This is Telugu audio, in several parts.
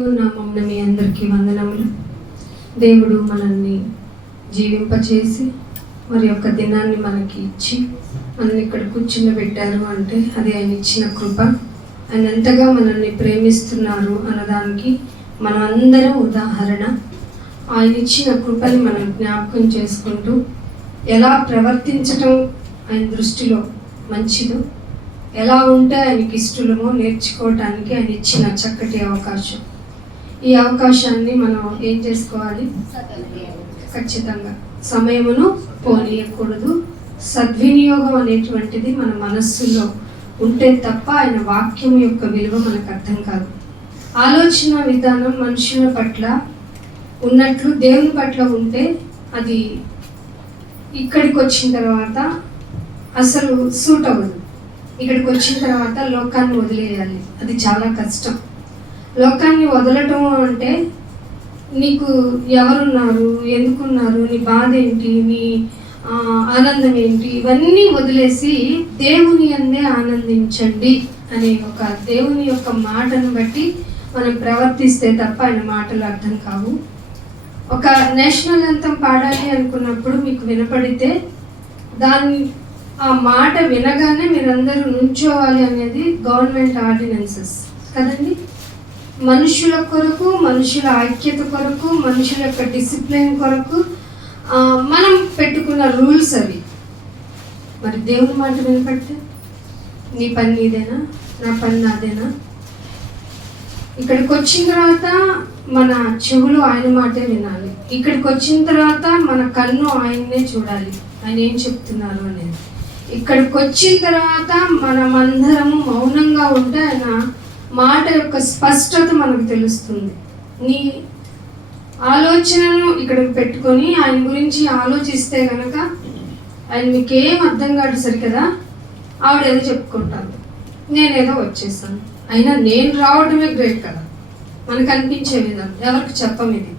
నామమున మీ అందరికీ వందనములు. దేవుడు మనల్ని జీవింపచేసి మరి యొక్క దినాన్ని మనకి ఇచ్చి మనల్ని ఇక్కడ కూర్చుండబెట్టారు అంటే అది ఆయన ఇచ్చిన కృప. ఆయన ఎంతగా మనల్ని ప్రేమిస్తున్నారు అన్నదానికి మనం అందరం ఉదాహరణ. ఆయన ఇచ్చిన కృపని మనం జ్ఞాపకం చేసుకుంటూ ఎలా ప్రవర్తించటం ఆయన దృష్టిలో మంచిదో, ఎలా ఉంటే ఆయనకి ఇష్టమో నేర్చుకోవటానికి ఆయన ఇచ్చిన చక్కటి అవకాశం. ఈ అవకాశాన్ని మనం ఏం చేసుకోవాలి? ఖచ్చితంగా సమయమును పోనీయకూడదు. సద్వినియోగం అనేటువంటిది మన మనస్సులో ఉంటే తప్ప ఆయన వాక్యం యొక్క విలువ మనకు అర్థం కాదు. ఆలోచన విధానం మనుషుల పట్ల ఉన్నట్లు దేవుని పట్ల ఉంటే అది ఇక్కడికి వచ్చిన తర్వాత అసలు సూట్ అవ్వదు. ఇక్కడికి వచ్చిన తర్వాత లోకాన్ని వదిలేయాలి, అది చాలా కష్టం. లోకాన్ని వదలటం అంటే నీకు ఎవరున్నారు, ఎందుకున్నారు, నీ బాధ ఏంటి, నీ ఆనందం ఏంటి, ఇవన్నీ వదిలేసి దేవుని అందే ఆనందించండి అనే ఒక దేవుని యొక్క మాటను బట్టి మనం ప్రవర్తిస్తే తప్ప ఆయన మాటలు అర్థం కావు. ఒక నేషనల్ యాంథమ్ పాడాలి అనుకున్నప్పుడు మీకు వినపడితే ఆ మాట వినగానే మీరందరూ నుంచోవాలి అనేది గవర్నమెంట్ ఆర్డినెన్సెస్ కదండి. మనుషుల కొరకు, మనుషుల ఐక్యత కొరకు, మనుషుల యొక్క డిసిప్లిన్ కొరకు మనం పెట్టుకున్న రూల్స్ అవి. మరి దేవుని మాట వినపడితే నీ పని నీదేనా, నా పని నాదేనా? ఇక్కడికి వచ్చిన తర్వాత మన చెవులు ఆయన మాటే వినాలి. ఇక్కడికి వచ్చిన తర్వాత మన కన్ను ఆయన్నే చూడాలి, ఆయన ఏం చెప్తున్నారు అనేది. ఇక్కడికి వచ్చిన తర్వాత మనమందరము మౌనంగా ఉంటే ఆయన మాట యొక్క స్పష్టత మనకు తెలుస్తుంది. నీ ఆలోచనను ఇక్కడికి పెట్టుకొని ఆయన గురించి ఆలోచిస్తే కనుక ఆయన మీకేం అర్థం కాదు. సరికదా, ఆవిడేదో చెప్పుకుంటాను, నేనేదో వచ్చేసాను, అయినా నేను రావడమే గ్రేట్ కదా మనకు అనిపించే విధానం. ఎవరికి చెప్పం ఇది.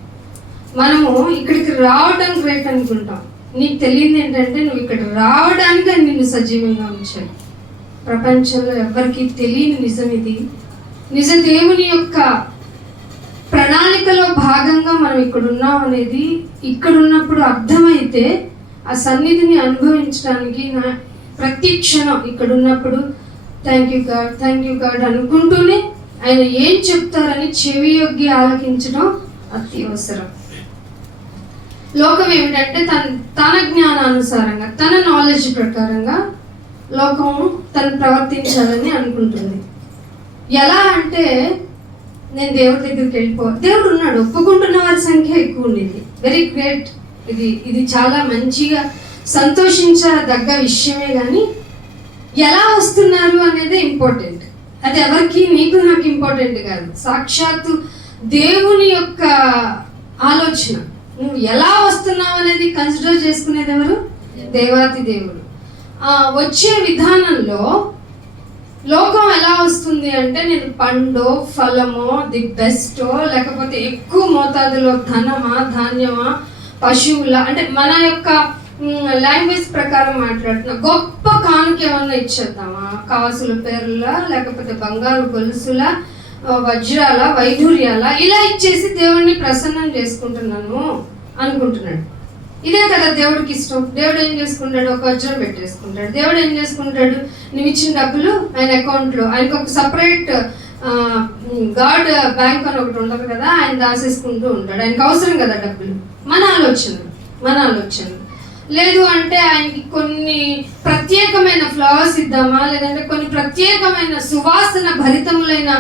మనము ఇక్కడికి రావడం గ్రేట్ అనుకుంటాం. నీకు తెలియదు ఏంటంటే నువ్వు ఇక్కడ రావడానికి ఆయన నిన్ను సజీవంగా ఉంచాడు. ప్రపంచంలో ఎవరికి తెలియని నిజం ఇది. నిజ దేవుని యొక్క ప్రణాళికలో భాగంగా మనం ఇక్కడ ఉన్నాం అనేది ఇక్కడ ఉన్నప్పుడు అర్థమైతే ఆ సన్నిధిని అనుభవించడానికి ప్రతి క్షణం ఇక్కడ ఉన్నప్పుడు థ్యాంక్ యూ గాడ్ అనుకుంటూనే ఆయన ఏం చెప్తారని చెవి యొగ్గి ఆలకించడం అతి అవసరం. లోకం ఏమిటంటే తన జ్ఞానానుసారంగా, తన నాలెడ్జ్ ప్రకారంగా లోకం తను ప్రవర్తించాలని అనుకుంటుంది. ఎలా అంటే నేను దేవుడి దగ్గరికి దేవుడు ఉన్నాడు, ఒప్పుకుంటున్న వారి సంఖ్య ఎక్కువ ఉండేది. Very great. ఇది చాలా మంచిగా సంతోషించదగ్గ విషయమే. కానీ ఎలా వస్తున్నారు అనేది ఇంపార్టెంట్. అది ఎవరికి, నీకు నాకు ఇంపార్టెంట్ కాదు. సాక్షాత్తు దేవుని యొక్క ఆలోచన, నువ్వు ఎలా వస్తున్నావు అనేది కన్సిడర్ చేసుకునేది ఎవరు? దేవాతి దేవుడు. వచ్చే విధానంలో లోకం ఎలా వస్తుంది అంటే నేను పండో, ఫలమో, ది బెస్టో, లేకపోతే ఎక్కువ మోతాదులో ధనమా, ధాన్యమా, పశువుల, అంటే మన యొక్క లాంగ్వేజ్ ప్రకారం మాట్లాడుతున్నా గొప్ప కానుక ఏమన్నా ఇచ్చేద్దామా, కాసుల పేర్ల, లేకపోతే బంగారు గొలుసుల, వజ్రాల, వైఢూర్యాల, ఇలా ఇచ్చేసి దేవుడిని ప్రసన్నం చేసుకుంటున్నాను అనుకుంటున్నాడు. ఇదే కదా దేవుడికి ఇష్టం. దేవుడు ఏం చేసుకుంటాడు? ఒక వజ్రం పెట్టేసుకుంటాడు. దేవుడు ఏం చేసుకుంటాడు? నువ్వు ఇచ్చిన డబ్బులు ఆయన అకౌంట్లో, ఆయనకు ఒక సపరేట్ గాడ్ బ్యాంక్ అని ఒకటి ఉండదు కదా, ఆయన దాసేసుకుంటూ ఉంటాడు. ఆయనకు అవసరం కదా డబ్బులు. మన ఆలోచన లేదు అంటే ఆయనకి కొన్ని ప్రత్యేకమైన ఫ్లవర్స్ ఇద్దామా, లేదంటే కొన్ని ప్రత్యేకమైన సువాసన భరితములైన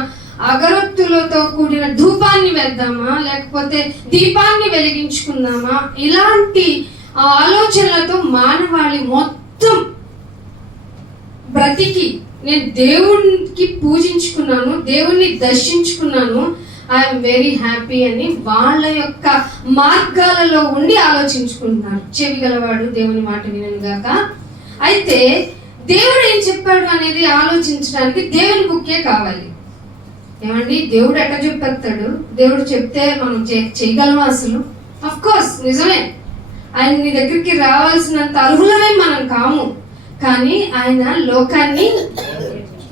అగరొత్తులతో కూడిన ధూపాన్ని వేద్దామా, లేకపోతే దీపాన్ని వెలిగించుకుందామా, ఇలాంటి ఆలోచనలతో మానవాళి మొత్తం బ్రతికి నేను దేవునికి పూజించుకున్నాను, దేవుణ్ణి దర్శించుకున్నాను, ఐఎమ్ వెరీ హ్యాపీ అని వాళ్ళ యొక్క మార్గాలలో ఉండి ఆలోచించుకుంటున్నారు. చెవి గలవాడు దేవుని మాట విననుగాక. అయితే దేవుడు ఏం చెప్పాడు అనేది ఆలోచించడానికి దేవుని బుక్కే కావాలి. ఏమండి, దేవుడు ఎట్లా చెప్పేస్తాడు? దేవుడు చెప్తే మనం చేయగలమా అసలు? అఫ్ కోర్స్ నిజమే, ఆయన నీ దగ్గరికి రావాల్సినంత అర్హులమే మనం కాము. కానీ ఆయన లోకాన్ని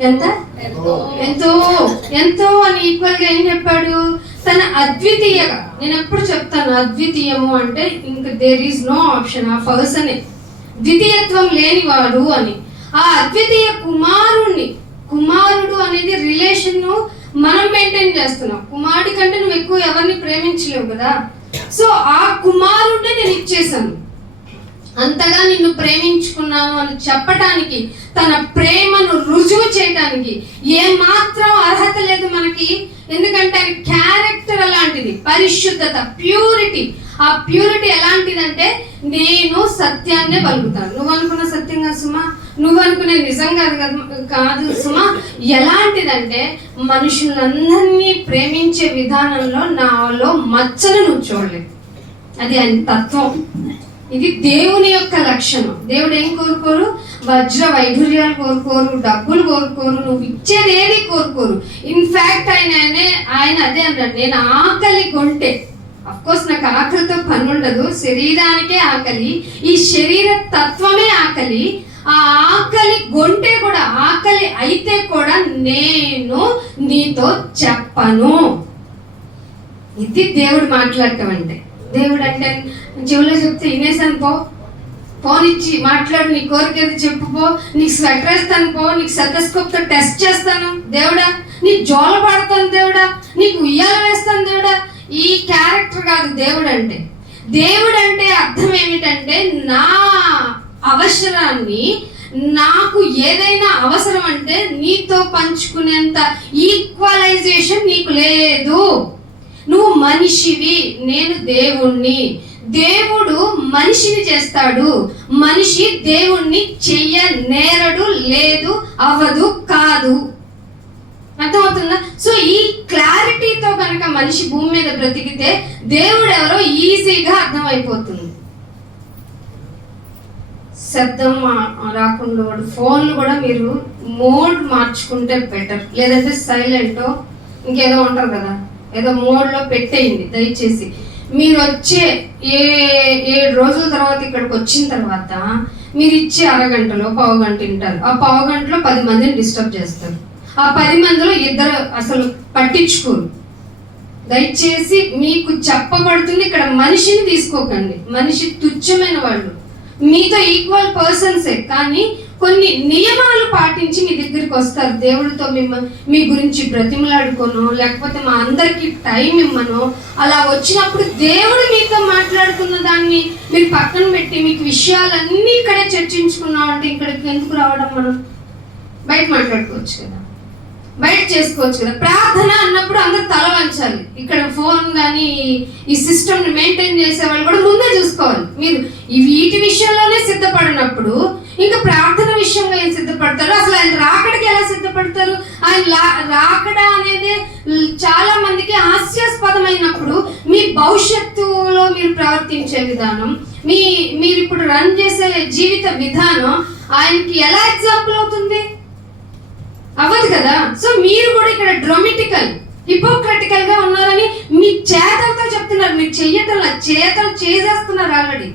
ఎంత ఎంతో ఎంతో అని ఈక్వల్ గా ఏం చెప్పాడు? అద్వితీయగా, నేను ఎప్పుడు చెప్తాను అద్వితీయము అంటే ఇంకా దేర్ ఈజ్ నో ఆప్షన్, ఆ పర్సనే ద్వితీయత్వం లేనివాడు అని. ఆ అద్వితీయ కుమారుడు అనేది రిలేషన్ మనం మెయింటైన్ చేస్తున్నాం. కుమారుడి కంటే నువ్వు ఎక్కువ ఎవరిని ప్రేమించలేవు కదా. సో ఆ కుమారుడిని నేను ఇచ్చేసాను, అంతగా నిన్ను ప్రేమించుకున్నాను అని చెప్పటానికి, తన ప్రేమను రుజువు చేయడానికి ఏమాత్రం అర్హత లేదు మనకి. ఎందుకంటే ఆయన క్యారెక్టర్ అలాంటిది, పరిశుద్ధత, ప్యూరిటీ. ఆ ప్యూరిటీ ఎలాంటిదంటే నేను సత్యాన్నే పలుకుతాను. నువ్వు అనుకున్న సత్యంగా సుమా, నువ్వు అనుకునే నిజం కాదు సుమా. ఎలాంటిదంటే మనుషులందరినీ ప్రేమించే విధానంలో నాలో మచ్చను నువ్వు చూడలేదు. అది ఆయన తత్వం. ఇది దేవుని యొక్క లక్షణం. దేవుడు ఏం కోరుకోరు? వజ్ర వైఢూర్యాలు కోరుకోరు, డబ్బులు కోరుకోరు, నువ్వు ఇచ్చేది ఏది కోరుకోరు. ఇన్ఫాక్ట్ ఆయన అదే అంటాడు, నేను ఆకలి కొంటే. అఫ్కోర్స్ నాకు ఆకలితో పని ఉండదు, శరీరానికే ఆకలి, ఈ శరీర తత్వమే ఆకలి. ఆ ఆకలి గొంటే కూడా, ఆకలి అయితే కూడా నేను నీతో చెప్పను. ఇది దేవుడు మాట్లాడటం అంటే. దేవుడు అంటే చెవులో చెప్తే వినేసాను పోనిచ్చి మాట్లాడు, నీ కోరిక ఏది చెప్పుకో, నీకు స్వెటర్ వేస్తాను పో, నీకు సెటస్కోప్తో టెస్ట్ చేస్తాను దేవుడా, నీ జోల పడతాను దేవుడా, నీకు ఉయ్యాల వేస్తాను దేవుడా. ఈ క్యారెక్టర్ కాదు దేవుడు అంటే. దేవుడు అంటే అర్థం ఏమిటంటే నా అవసరాన్ని, నాకు ఏదైనా అవసరం అంటే నీతో పంచుకునేంత ఈక్వలైజేషన్ నీకు లేదు. నువ్వు మనిషివి, నేను దేవుణ్ణి. దేవుడు మనిషిని చేస్తాడు, మనిషి దేవుణ్ణి చెయ్యనేరడు, లేదు, అవ్వదు, కాదు. అర్థమవుతుందా? సో ఈ క్లారిటీతో కనుక మనిషి భూమి మీద బ్రతికితే దేవుడు ఎవరో ఈజీగా అర్థమైపోతుంది. శబ్దం రాకుండా ఫోన్లు కూడా మీరు మోడ్ మార్చుకుంటే బెటర్, లేదంటే సైలెంటో ఇంకేదో ఉంటారు కదా, ఏదో మోడ్లో పెట్టేయండి దయచేసి. మీరు వచ్చే 7 రోజుల తర్వాత ఇక్కడికి వచ్చిన తర్వాత మీరు ఇచ్చే అరగంటలో పావుగంట వింటారు. ఆ పావుగంటలో 10 మందిని డిస్టర్బ్ చేస్తారు. ఆ 10 మందిలో 2 అసలు పట్టించుకోరు. దయచేసి మీకు చెప్పబడుతుంది, ఇక్కడ మనిషిని తీసుకోకండి. మనిషి తుచ్చమైన వాళ్ళు, మీతో ఈక్వల్ పర్సన్సే, కానీ కొన్ని నియమాలు పాటించి మీ దగ్గరికి వస్తారు. దేవుడితో మీ గురించి బ్రతిమలాడుకోను, లేకపోతే మా అందరికి టైం ఇమ్మను. అలా వచ్చినప్పుడు దేవుడు మీతో మాట్లాడుకున్న దాన్ని మీరు పక్కన పెట్టి మీకు విషయాలన్నీ ఇక్కడే చర్చించుకున్నాం అంటే ఇక్కడికి ఎందుకు రావడం? మనం బయట మాట్లాడుకోవచ్చు కదా, బయట చేసుకోవచ్చు కదా. ప్రార్థన అన్నప్పుడు అందరు తల వంచాలి. ఇక్కడ ఫోన్ కానీ ఈ సిస్టమ్ ని మెయింటైన్ చేసే వాళ్ళు కూడా ముందే చూసుకోవాలి. మీరు వీటి విషయంలోనే సిద్ధపడినప్పుడు ఇంకా ప్రార్థన విషయంగా ఏం సిద్ధపడతారు? అసలు ఆయన రాకడికి ఎలా సిద్ధపడతారు? ఆయన రాకడ అనేది చాలా మందికి హాస్యాస్పదమైనప్పుడు మీ భవిష్యత్తులో మీరు ప్రవర్తించే విధానం, మీరు ఇప్పుడు రన్ చేసే జీవిత విధానం ఆయనకి ఎలా ఎగ్జాంపుల్ అవుతుంది? అవ్వదు కదా. సో మీరు కూడా ఇక్కడ హిపోక్రటికల్ గా ఉన్నారని మీ చేతలతో చెప్తున్నారు. మీరు చెయ్యటంలా, చేతలు చేసేస్తున్నారు ఆల్రెడీ.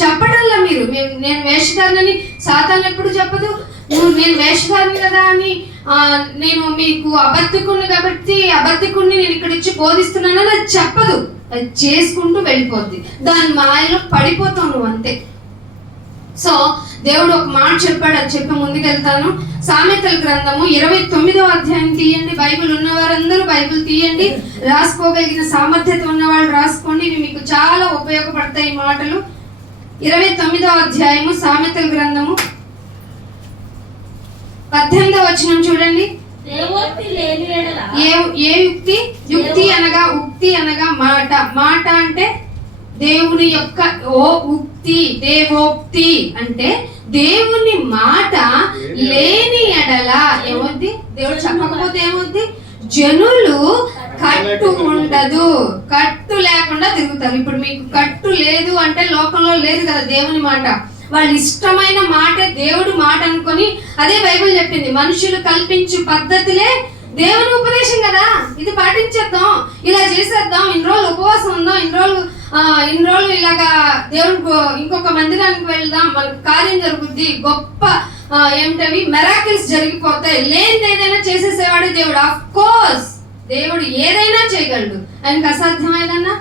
చెప్పటంలా మీరు నేను వేషధారిని సాతాను ఎప్పుడు చెప్పదు. నేను వేషధారిని కదా అని నేను మీకు అబద్ధికుణ్ణి కాబట్టి అబద్ధికుణ్ణి నేను ఇక్కడ ఇచ్చి బోధిస్తున్నానని అది చెప్పదు. అది చేసుకుంటూ వెళ్ళిపోద్ది. దాని మాయలో పడిపోతావు నువ్వు, అంతే. సో దేవుడు ఒక మాట చెప్పాడు, అది చెప్పి ముందుకెళ్తాను. సామెతల గ్రంథము 29వ అధ్యాయం తీయండి. బైబిల్ ఉన్నవారందరూ బైబిల్ తీయండి. రాసుకోగలిగిన సామర్థ్యత ఉన్నవాళ్ళు రాసుకోండి. ఇవి మీకు చాలా ఉపయోగపడతాయి ఈ మాటలు. 29వ అధ్యాయము సామెతల గ్రంథము 18వ వచనం చూడండి. ఏ యుక్తి అనగా ఉక్తి అనగా మాట అంటే దేవుని యొక్క దేవోక్తి అంటే దేవుని మాట లేని ఎడల ఏమవుద్ది? దేవుడు చెప్పకపోతే ఏమవుద్ది? జనులు కట్టు ఉండదు, కట్టు లేకుండా తిరుగుతారు. ఇప్పుడు మీకు కట్టు లేదు అంటే లోకంలో లేదు కదా దేవుని మాట. వాళ్ళ ఇష్టమైన మాటే దేవుడు మాట అనుకొని, అదే బైబిల్ చెప్పింది, మనుషులు కల్పించు పద్ధతులే దేవుని ఉపదేశం కదా, ఇది పాటించేద్దాం, ఇలా చేసేద్దాం, ఇన్ని రోజులు ఉపవాసం ఉందాం, ఇన్ని రోజులు ఇలాగా దేవుడు ఇంకొక మందిరానికి వెళ్దాం, మనకు కార్యం జరుగుద్ది, గొప్ప ఏమిటవి మెరాకిల్స్ జరిగిపోతాయి, లేని ఏదైనా చేసేసేవాడే దేవుడు. ఆఫ్ కోర్స్ దేవుడు ఏదైనా చేయగలడు. ఆయనకు అసాధ్యమేదన్నా?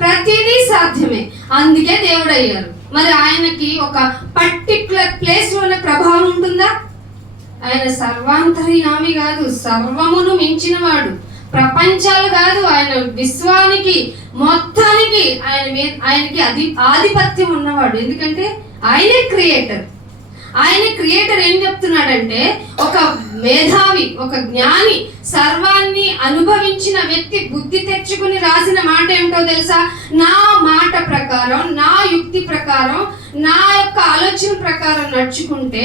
ప్రతిదీ సాధ్యమే. అందుకే దేవుడు అయ్యారు. మరి ఆయనకి ఒక పర్టిక్యులర్ ప్లేస్ లోనే ప్రభావం ఉంటుందా? ఆయన సర్వాంతర్యామి కాదు, సర్వమును మించిన వాడు. ప్రపంచాలు కాదు, ఆయన విశ్వానికి మొత్తానికి ఆయనకి ఆధిపత్యం ఉన్నవాడు. ఎందుకంటే ఆయనే క్రియేటర్. ఆయన క్రియేటర్ ఏం చెప్తున్నాడంటే, ఒక మేధావి, ఒక జ్ఞాని, సర్వాన్ని అనుభవించిన వ్యక్తి బుద్ధి తెచ్చుకుని రాసిన మాట ఏమిటో తెలుసా? నా మాట ప్రకారం, నా యుక్తి ప్రకారం, నా యొక్క ఆలోచన ప్రకారం నడుచుకుంటే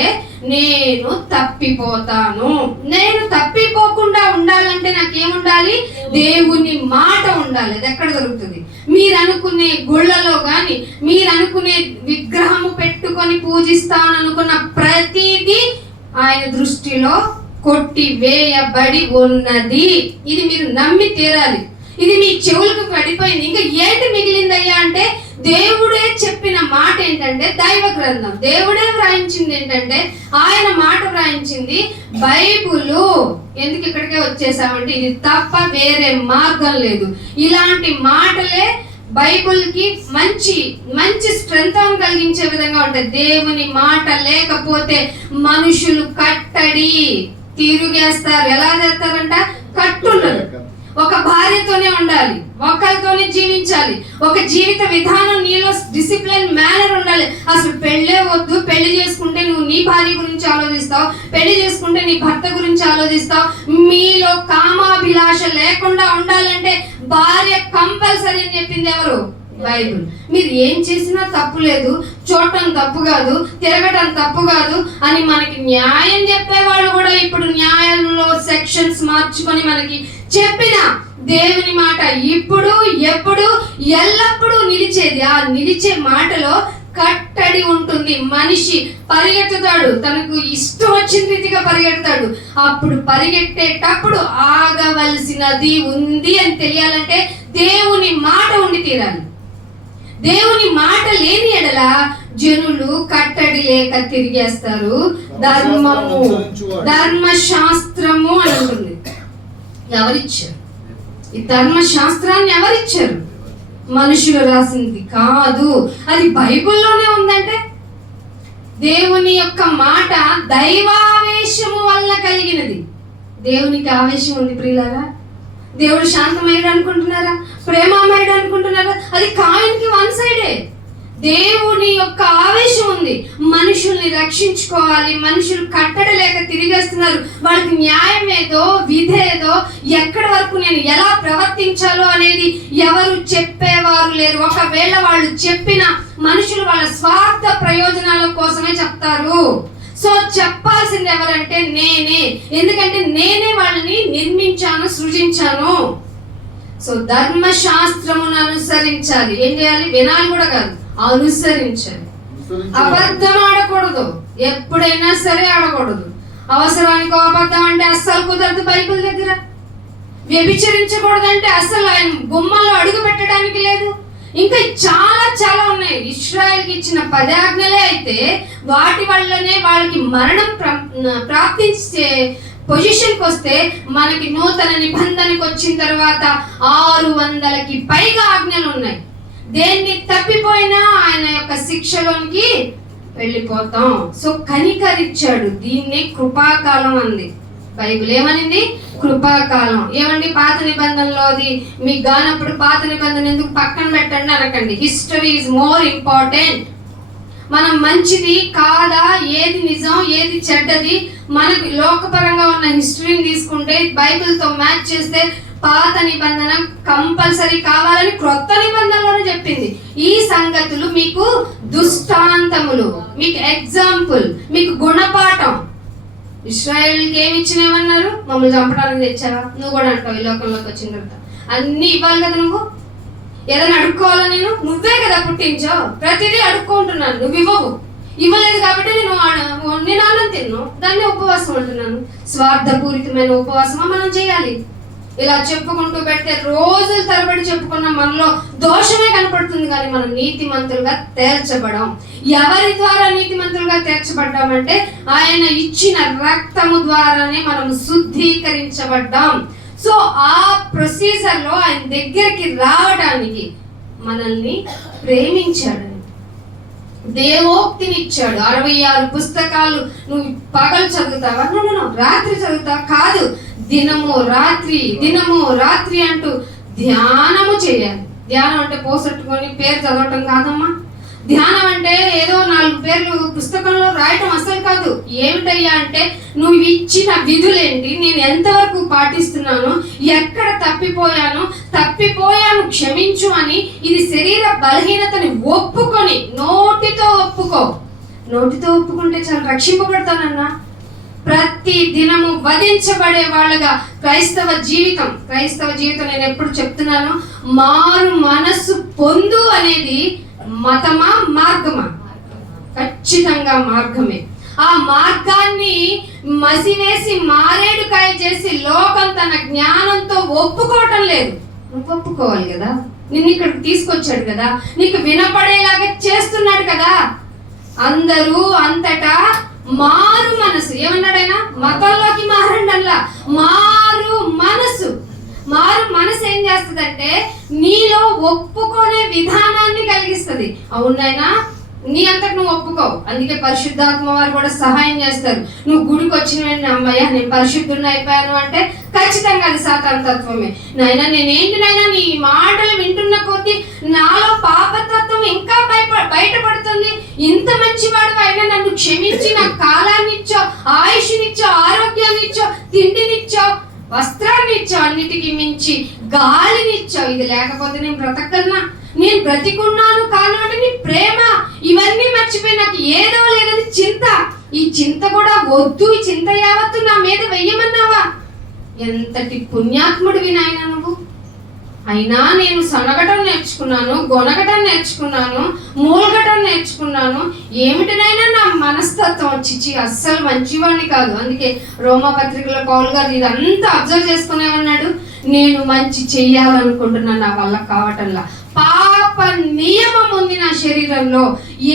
నేను తప్పిపోతాను. నేను తప్పిపోకుండా ఉండాలంటే నాకేముండాలి? దేవుని మాట ఉండాలి. అది ఎక్కడ దొరుకుతుంది? మీరు అనుకునే గుళ్ళలో గాని, మీరు అనుకునే విగ్రహము పెట్టుకొని పూజిస్తాననుకున్న ప్రతిదీ ఆయన దృష్టిలో కొట్టి వేయబడి ఉన్నది. ఇది మీరు నమ్మి తీరాలి. ఇది మీ చెవులకు పడిపోయింది. ఇంకా ఏంటి మిగిలిందయ్యా అంటే, దేవుడే చెప్పిన మాట ఏంటంటే దైవ గ్రంథం. దేవుడే వ్రాయించింది ఏంటంటే ఆయన మాట వ్రాయించింది బైబుల్. ఎందుకు ఇక్కడికే వచ్చేసామంటే, ఇది తప్ప వేరే మార్గం లేదు. ఇలాంటి మాటలే బైబుల్ కి మంచి మంచి స్ట్రెంగ్త్ కలిగించే విధంగా ఉంటాయి. దేవుని మాట లేకపోతే మనుషులు కట్టడి తిరుగేస్తారు. ఎలా చేస్తారంట? కట్టుండదు. ఒక భార్యతోనే ఉండాలి, ఒకరితోనే జీవించాలి, ఒక జీవిత విధానం నీలో డిసిప్లిన్ మేనర్ ఉండాలి. అసలు పెళ్ళే వద్దు. పెళ్లి చేసుకుంటే నువ్వు నీ భార్య గురించి ఆలోచిస్తావు, పెళ్లి చేసుకుంటే నీ భర్త గురించి ఆలోచిస్తావు. మీలో కామాభిలాష లేకుండా ఉండాలంటే భార్య కంపల్సరీ అని చెప్పింది ఎవరు? బైబుల్. మీరు ఏం చేసినా తప్పు లేదు, చూడటం తప్పు కాదు, తిరగటం తప్పు కాదు అని మనకి న్యాయం చెప్పేవాళ్ళు కూడా ఇప్పుడు న్యాయంలో సెక్షన్స్ మార్చుకొని మనకి చెప్పిన దేవుని మాట ఇప్పుడు ఎప్పుడు ఎల్లప్పుడూ నిలిచేది. ఆ నిలిచే మాటలో కట్టడి ఉంటుంది. మనిషి పరిగెత్తుతాడు, తనకు ఇష్టం వచ్చిన రీతిగా పరిగెడతాడు. అప్పుడు పరిగెట్టేటప్పుడు ఆగవలసినది ఉంది అని తెలియాలంటే దేవుని మాట ఉండి తీరాలి. దేవుని మాట లేని ఎడల జనులు కట్టడి లేక తిరిగేస్తారు. ధర్మము, ధర్మశాస్త్రము అని ఉంటుంది. ఎవరిచ్చారు ఈ ధర్మశాస్త్రాన్ని? ఎవరిచ్చారు? మనుషులు రాసింది కాదు. అది బైబిల్లోనే ఉందంటే దేవుని యొక్క మాట దైవావేశము వల్ల కలిగినది. దేవునికి ఆవేశం ఉంది ప్రియులారా. దేవుడు శాంతమయుడు అనుకుంటున్నారా? ప్రేమమయుడు అనుకుంటున్నారా? అది కాయిన్కి వన్ సైడే. దేవుని యొక్క ఆవేశం ఉంది. మనుషుల్ని రక్షించుకోవాలి. మనుషులు కట్టడలేక తిరిగేస్తున్నారు. వాళ్ళకి న్యాయం ఏదో, విధేదో, ఎక్కడి వరకు నేను ఎలా ప్రవర్తించాలో అనేది ఎవరు చెప్పేవారు లేరు. ఒకవేళ వాళ్ళు చెప్పిన మనుషులు వాళ్ళ స్వార్థ ప్రయోజనాల కోసమే చెప్తారు. సో చెప్పాల్సింది ఎవరంటే నేనే. ఎందుకంటే నేనే వాళ్ళని నిర్మించాను, సృజించాను. సో ధర్మశాస్త్రమును అనుసరించాలి. ఏం చేయాలి? వినాలి కూడా కాదు, అనుసరించాలి. అబద్ధం ఆడకూడదు, ఎప్పుడైనా సరే ఆడకూడదు. అవసరానికి అబద్ధం అంటే అస్సలు కుదరదు. బైబిల్ దగ్గర వ్యభిచరించకూడదంటే అసలు ఆయన గుమ్మలో అడుగు పెట్టడానికి లేదు. ఇంకా చాలా చాలా ఉన్నాయి. ఇశ్రాయేల్కి ఇచ్చిన 10 ఆజ్ఞలే అయితే వాటి వల్లనే వాళ్ళకి మరణం ప్రాప్తించే పొజిషన్కి వస్తే, మనకి నూతన నిబంధనకు వచ్చిన తర్వాత 600కి పైగా ఆజ్ఞలు ఉన్నాయి. దేన్ని తప్పిపోయినా ఆయన యొక్క శిక్షలోనికి వెళ్ళిపోతాం. సో కనికరిచ్చాడు. దీన్నే కృపాకాలం అంది బైబిల్. ఏమనింది? కృపాకాలం. ఏమండి పాత నిబంధనలో అది మీకు గానప్పుడు పాత నిబంధన ఎందుకు పక్కన పెట్టండి అనకండి. History is more important. మనం మంచిది కాదా, ఏది నిజం, ఏది చెడ్డది, మనకి లోకపరంగా ఉన్న హిస్టరీని తీసుకుంటే బైబిల్తో మ్యాచ్ చేస్తే పాత నిబంధన కంపల్సరీ కావాలని క్రొత్త నిబంధనలోనే చెప్పింది. ఈ సంగతులు మీకు దృష్టాంతములు, మీకు ఎగ్జాంపుల్, మీకు గుణపాఠం. ఇశ్రాయేల్కి ఏమి ఇచ్చినేమన్నారు? మమ్మల్ని చంపడానికి తెచ్చావా? నువ్వు కూడా అంటావు ఈ లోకంలోకి వచ్చిన తర్వాత. అన్ని ఇవ్వాలి కదా. నువ్వు ఏదైనా అడుక్కోవాలా? నువ్వే కదా పుట్టించావు. ప్రతిదీ అడుక్కుంటున్నాను, నువ్వు ఇవ్వలేదు కాబట్టి నేను అన్నం తిన్నాను. దాన్ని ఉపవాసం అంటున్నాను. స్వార్థపూరితమైన ఉపవాసమా మనం చేయాలి? ఇలా చెప్పుకుంటూ పెడితే రోజుల తరబడి చెప్పుకున్న మనలో దోషమే కనపడుతుంది, కానీ మనం నీతిమంతులుగా తేల్చబడం. ఎవరి ద్వారా నీతిమంతులుగా తీర్చబడ్డామంటే ఆయన ఇచ్చిన రక్తము ద్వారానే మనం శుద్ధీకరించబడ్డాం. సో ఆ ప్రొసీజర్లో ఆయన దగ్గరికి రావడానికి మనల్ని ప్రేమించాడు, దేవోక్తిని ఇచ్చాడు. 66 పుస్తకాలు నువ్వు పగలు చదువుతావా? రాత్రి చదువుతావా? కాదు, దినము రాత్రి అంటూ ధ్యానము చేయాలి. ధ్యానం అంటే పోసట్టుకొని పేరు చదవటం కాదమ్మా. ధ్యానం అంటే ఏదో 4 పేర్లు పుస్తకంలో రాయటం అసలు కాదు. ఏమిటయ్యా అంటే నువ్వు ఇచ్చిన విధులేంటి, నేను ఎంతవరకు పాటిస్తున్నాను, ఎక్కడ తప్పిపోయాను క్షమించు అని. ఇది శరీర బలహీనతని ఒప్పుకొని నోటితో ఒప్పుకుంటే చాలా రక్షింపబడతానన్నా. ప్రతి దినము వధించబడే వాళ్ళగా క్రైస్తవ జీవితం నేను ఎప్పుడు చెప్తున్నాను, మారు మనస్సు పొందు అనేది మతమా మార్గమా? ఖచ్చితంగా మార్గమే. ఆ మార్గాన్ని మసివేసి మారేడుకాయ చేసి లోకం తన జ్ఞానంతో ఒప్పుకోవటం లేదు. నువ్వు ఒప్పుకోవాలి కదా, నిన్ను ఇక్కడికి తీసుకొచ్చాడు కదా, నీకు వినపడేలాగా చేస్తున్నాడు కదా. అందరూ అంతటా మారు మనసు ఏమన్నాడైనా? మతంలోకి మారండి అలా. మారు మనసు ఏం చేస్తుందంటే నీలో ఒప్పుకునే విధానాన్ని కలిగిస్తుంది. అవునైనా నీ అంతకు నువ్వు ఒప్పుకోవు. అందుకే పరిశుద్ధాత్మ వారు కూడా సహాయం చేస్తారు. నువ్వు గుడికి వచ్చిన అమ్మయ్య నేను పరిశుద్ధుని అయిపోయాను అంటే ఖచ్చితంగా అది సాతాను తత్వమే. నాయనా నేనేంటినైనా నీ మాటలు వింటున్న కొద్దీ నాలో పాపతత్వం ఇంకా బయటపడుతుంది. ఇంత మంచివాడు అయినా నన్ను క్షమించి నాకు కాలాన్ని ఇచ్చావు, ఆయుష్నిచ్చావు, ఆరోగ్యాన్ని ఇచ్చావు, తిండినిచ్చావు, వస్త్రాన్ని ఇచ్చావు, అన్నిటికీ మించి గాలిని ఇచ్చావు. ఇది లేకపోతే నేను బ్రతకగలనా? నేను బ్రతికున్నాను కానివ్వండి నీ ప్రేమ. ఇవన్నీ మర్చిపోయి నాకు ఏదో లేదని చింత. ఈ చింత కూడా వద్దు. ఈ చింత యావత్తు నా మీద వెయ్యమన్నావా? ఎంతటి పుణ్యాత్ముడివి నాయన నువ్వు. అయినా నేను సనగటం నేర్చుకున్నాను, గొనగటం నేర్చుకున్నాను, మూలగటం నేర్చుకున్నాను. ఏమిటినైనా నా మనస్తత్వం చిచ్చి అస్సలు మంచివాడిని కాదు. అందుకే రోమపత్రికలో పౌలు గారు ఇదంతా అబ్జర్వ్ చేసుకునేమన్నాడు, నేను మంచి చెయ్యాలనుకుంటున్నాను, నా వల్ల కావటంలా. పాప నియమం ఉంది నా శరీరంలో.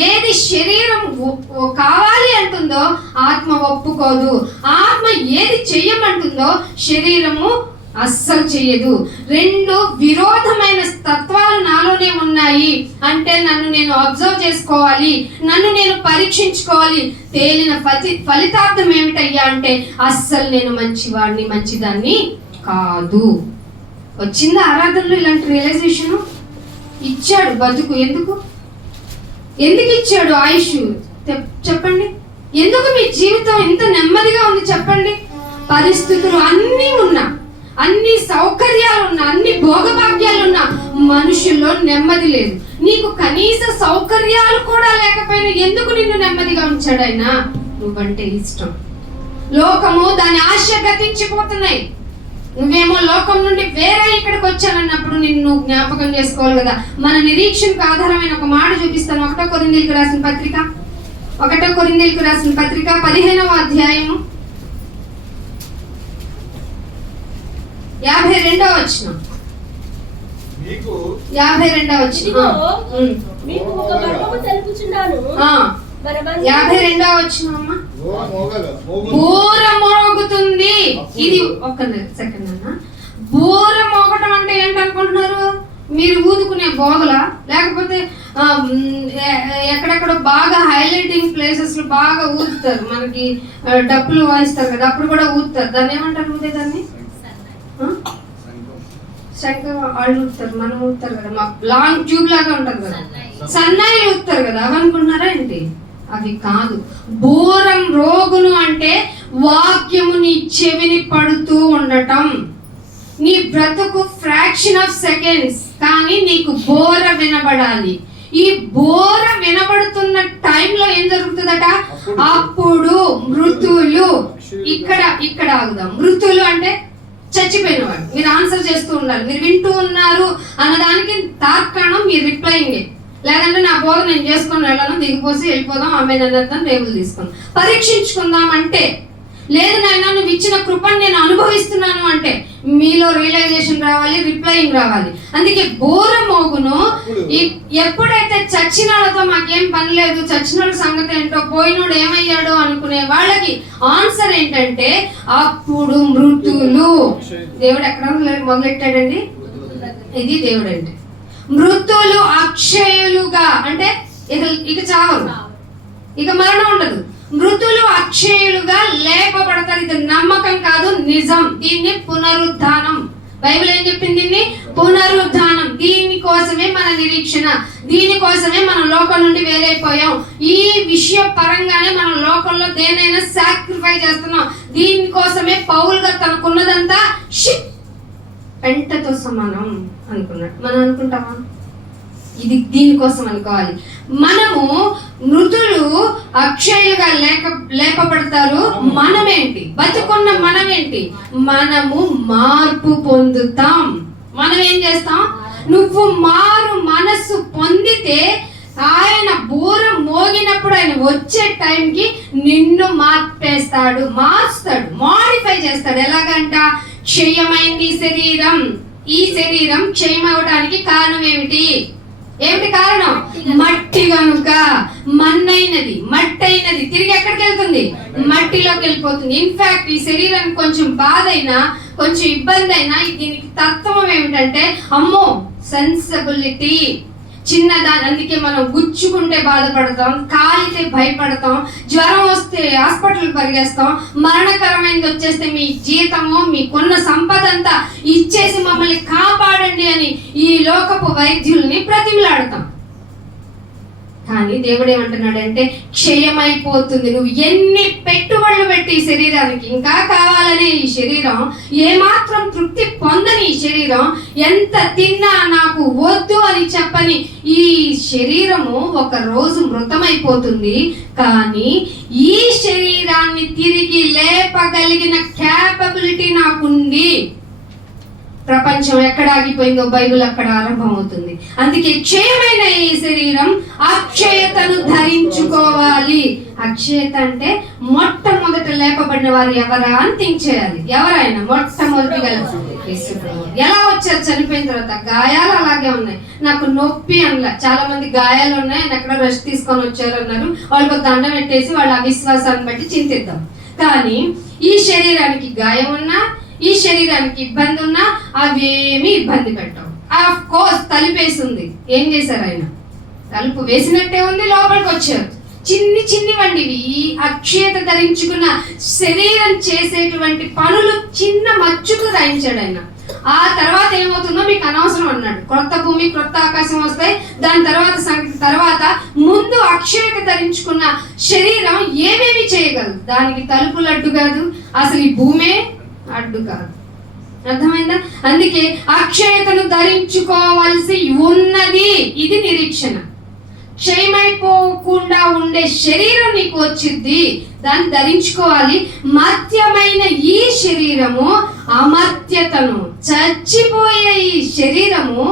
ఏది శరీరం కావాలి అంటుందో ఆత్మ ఒప్పుకోదు. ఆత్మ ఏది చెయ్యమంటుందో శరీరము అస్సలు చెయ్యదు. 2 విరోధమైన తత్వాలు నాలోనే ఉన్నాయి అంటే నన్ను నేను అబ్జర్వ్ చేసుకోవాలి, నన్ను నేను పరీక్షించుకోవాలి. తేలిన ఫలితార్థం ఏమిటయ్యా అంటే అస్సలు నేను మంచివాడిని, మంచిదాన్ని కాదు. వచ్చిందా ఆరాధనలో ఇలాంటి రియలైజేషన్? ఇచ్చాడు బతుకు. ఎందుకు ఇచ్చాడు ఆయుష్? చెప్పండి. ఎందుకు మీ జీవితం ఇంత నెమ్మదిగా ఉంది చెప్పండి? పరిస్థితులు అన్నీ ఉన్నా, అన్ని సౌకర్యాలు ఉన్నా, అన్ని భోగభాగ్యాలు ఉన్నా మనుషుల్లో నెమ్మది లేదు. నీకు కనీస సౌకర్యాలు కూడా లేకపోయినా ఎందుకు నిన్ను నెమ్మదిగా ఉంచాడు ఆయన? నువ్వంటే ఇష్టం. లోకము దాని ఆశ గతించిపోతున్నాయి. నువ్వేమో లోకం నుండి వేరే ఇక్కడికి వచ్చానన్నప్పుడు నిన్ను జ్ఞాపకం చేసుకోవాలి కదా. మన నిరీక్షణకు ఆధారమైన ఒక మాట చూపిస్తాను. 1 కొరింథీయులకు రాసిన పత్రిక 15వ అధ్యాయము 52వ వచనం. 52వ వచనం. 52వ వచనం అమ్మా. బూర మోగుతుంది. ఇది ఒక్క సెకండ్ అన్న. బూర మోగటం అంటే ఏంటనుకుంటున్నారు మీరు? ఊదుకునే బోగలా? లేకపోతే ఎక్కడెక్కడ బాగా హైలైటింగ్ ప్లేసెస్ లో బాగా ఊదుతారు, మనకి డప్పులు వాయిస్తారు కదా, అప్పుడు కూడా ఊదుతారు. దాన్ని ఏమంటారు? ఊదేదాన్ని శంఖం వాళ్ళు ఊదుతారు, మనం ఊదుతారు కదా, మా లాంగ్ ట్యూబ్ లాగా ఉంటది కదా, సన్నాయి ఊదుతారు కదా. అవి అనుకుంటున్నారా ఏంటి? అవి కాదు. బూరం రోగును అంటే వాక్యము నీ చెవిని పడుతూ ఉండటం. నీ బ్రతుకు ఫ్రాక్షన్ ఆఫ్ సెకండ్స్, కానీ నీకు బోర వినబడాలి. ఈ బోర వినబడుతున్న టైంలో ఏం జరుగుతుందట? అప్పుడు మృతులు. ఇక్కడ ఆగుదాం. మృతులు అంటే చచ్చిపోయినవాడు. మీరు ఆన్సర్ చేస్తూ ఉండాలి. మీరు వింటూ ఉన్నారు అన్నదానికి తార్కాణం మీ రిప్లైంగ్. లేదంటే నా బోధ నేను చేసుకొని వెళ్ళను, దిగిపోసి వెళ్ళిపోదాం, ఆమె అర్థం రేపులు తీసుకుందాం, పరీక్షించుకుందాం అంటే లేదు నాయన నువ్వు ఇచ్చిన కృపను నేను అనుభవిస్తున్నాను అంటే మీలో రియలైజేషన్ రావాలి, రిప్లైయింగ్ రావాలి. అందుకే బూర మోగును. ఎప్పుడైతే చచ్చిన వాళ్ళతో మాకేం పని లేదు, చచ్చిన వాళ్ళ సంగతి ఏంటో, పోయినోడు ఏమయ్యాడో అనుకునే వాళ్ళకి ఆన్సర్ ఏంటంటే అప్పుడు మృతులు. దేవుడు ఎక్కడ మొదలెట్టాడండి? ఇది దేవుడు అంటే మృతులు అక్షయులుగా, అంటే ఇక చావరు, ఇక మరణం ఉండదు. మృతులు అక్షయులుగా లేపబడతారు. ఇది నమ్మకం కాదు, నిజం. దీన్ని పునరుద్ధానం. బైబిల్ ఏం చెప్పింది? దీన్ని పునరుద్ధానం. దీనికోసమే మన నిరీక్షణ, దీనికోసమే మనం లోకం నుండి వేరైపోయాం. ఈ విషయ పరంగానే మనం లోకంలో దేనైనా సాక్రిఫై చేస్తున్నాం. దీనికోసమే పౌలు గారు తనకున్నదంతా పెంటతో సమానం అనుకున్నాడు. మనం అనుకుంటామా? ఇది దీనికోసం అనుకోవాలి. మనము మృతులు అక్షయులుగా లేపబడతారు. మనమేంటి? బతుకున్న మనమేంటి? మనము మార్పు పొందుతాం. మనం ఏం చేస్తాం? నువ్వు మారు మనస్సు పొందితే ఆయన బూర మోగినప్పుడు ఆయన వచ్చే టైంకి నిన్ను మార్చేస్తాడు, మారుస్తాడు, మాడిఫై చేస్తాడు. ఎలాగంట? క్షయమైంది శరీరం. ఈ శరీరం క్షయం అవడానికి కారణం ఏమిటి? ఏమిటి కారణం? మట్టి కనుక. మన్నైనది, మట్టి అయినది తిరిగి ఎక్కడికి వెళ్తుంది? మట్టిలోకి వెళ్ళిపోతుంది. ఇన్ఫాక్ట్ ఈ శరీరానికి కొంచెం బాధ అయినా, కొంచెం ఇబ్బంది అయినా దీనికి తత్వం ఏమిటంటే అమ్మో సెన్సిబిలిటీ, చిన్నదాని. అందుకే మనం గుచ్చుకుంటే బాధపడతాం, కాలితే భయపడతాం, జ్వరం వస్తే హాస్పిటల్ పరిగేస్తాం, మరణకరమైనది వచ్చేస్తే మీ జీతము, మీకున్న సంపద అంతా ఇచ్చేసి మమ్మల్ని కాపాడండి అని ఈ లోకపు వైద్యుల్ని ప్రతిమలాడతాం. కానీ దేవుడు ఏమంటున్నాడంటే క్షయమైపోతుంది. నువ్వు ఎన్ని పెట్టుబడులు పెట్టి ఈ శరీరానికి, ఇంకా కావాలనే ఈ శరీరం, ఏమాత్రం తృప్తి పొందని ఈ శరీరం, ఎంత తిన్నా నాకు వద్దు అని చెప్పని ఈ శరీరము ఒక రోజు మృతమైపోతుంది. కానీ ఈ శరీరాన్ని తిరిగి లేపగలిగిన క్యాపబిలిటీ నాకుంది. ప్రపంచం ఎక్కడ ఆగిపోయిందో బైబిల్ అక్కడ ఆరంభమవుతుంది. అందుకే క్షయమైన ఈ శరీరం అక్షయతను ధరించుకోవాలి. అక్షయత అంటే మొట్టమొదట లేపబడిన వారు ఎవరా అని థింక్ చేయాలి. ఎవరైనా మొట్టమొదటిగా ఎలా వచ్చారు? చనిపోయిన తర్వాత గాయాలు అలాగే ఉన్నాయి. నాకు నొప్పి అనలా. చాలా మంది గాయాలు ఉన్నాయి, ఎక్కడ రెస్ట్ తీసుకొని వచ్చారు అన్నారు. వాళ్ళకు దండం పెట్టేసి వాళ్ళ అవిశ్వాసాన్ని బట్టి చింతిద్దాం. కానీ ఈ శరీరానికి గాయం ఉన్నా, ఈ శరీరానికి ఇబ్బంది ఉన్నా అవేమి ఇబ్బంది పెట్టవు. ఆఫ్ కోర్స్ తలుపేసింది. ఏం చేశారు? ఆయన తలుపు వేసినట్టే ఉంది, లోపలికి వచ్చారు. చిన్నివండివి ఈ అక్షయత ధరించుకున్న శరీరం చేసేటువంటి పనులు చిన్న మచ్చుకు రాయించాడు ఆయన. ఆ తర్వాత ఏమవుతుందో మీకు అనవసరం అన్నాడు. కొత్త భూమి, కొత్త ఆకాశం వస్తాయి. దాని తర్వాత ముందు అక్షయత ధరించుకున్న శరీరం ఏమేమి చేయగలదు? దానికి తలుపులు అడ్డు కాదు, అసలు ఈ భూమే అడ్డు కాదు. అర్థమైందా? అందుకే అక్షయతను ధరించుకోవాల్సి ఉన్నది. ఇది నిరీక్షణ. క్షయమైపోకుండా ఉండే శరీరం నీకు వచ్చింది, దాన్ని ధరించుకోవాలి. మర్త్యమైన ఈ శరీరము అమర్త్యతను, చచ్చిపోయే ఈ శరీరము,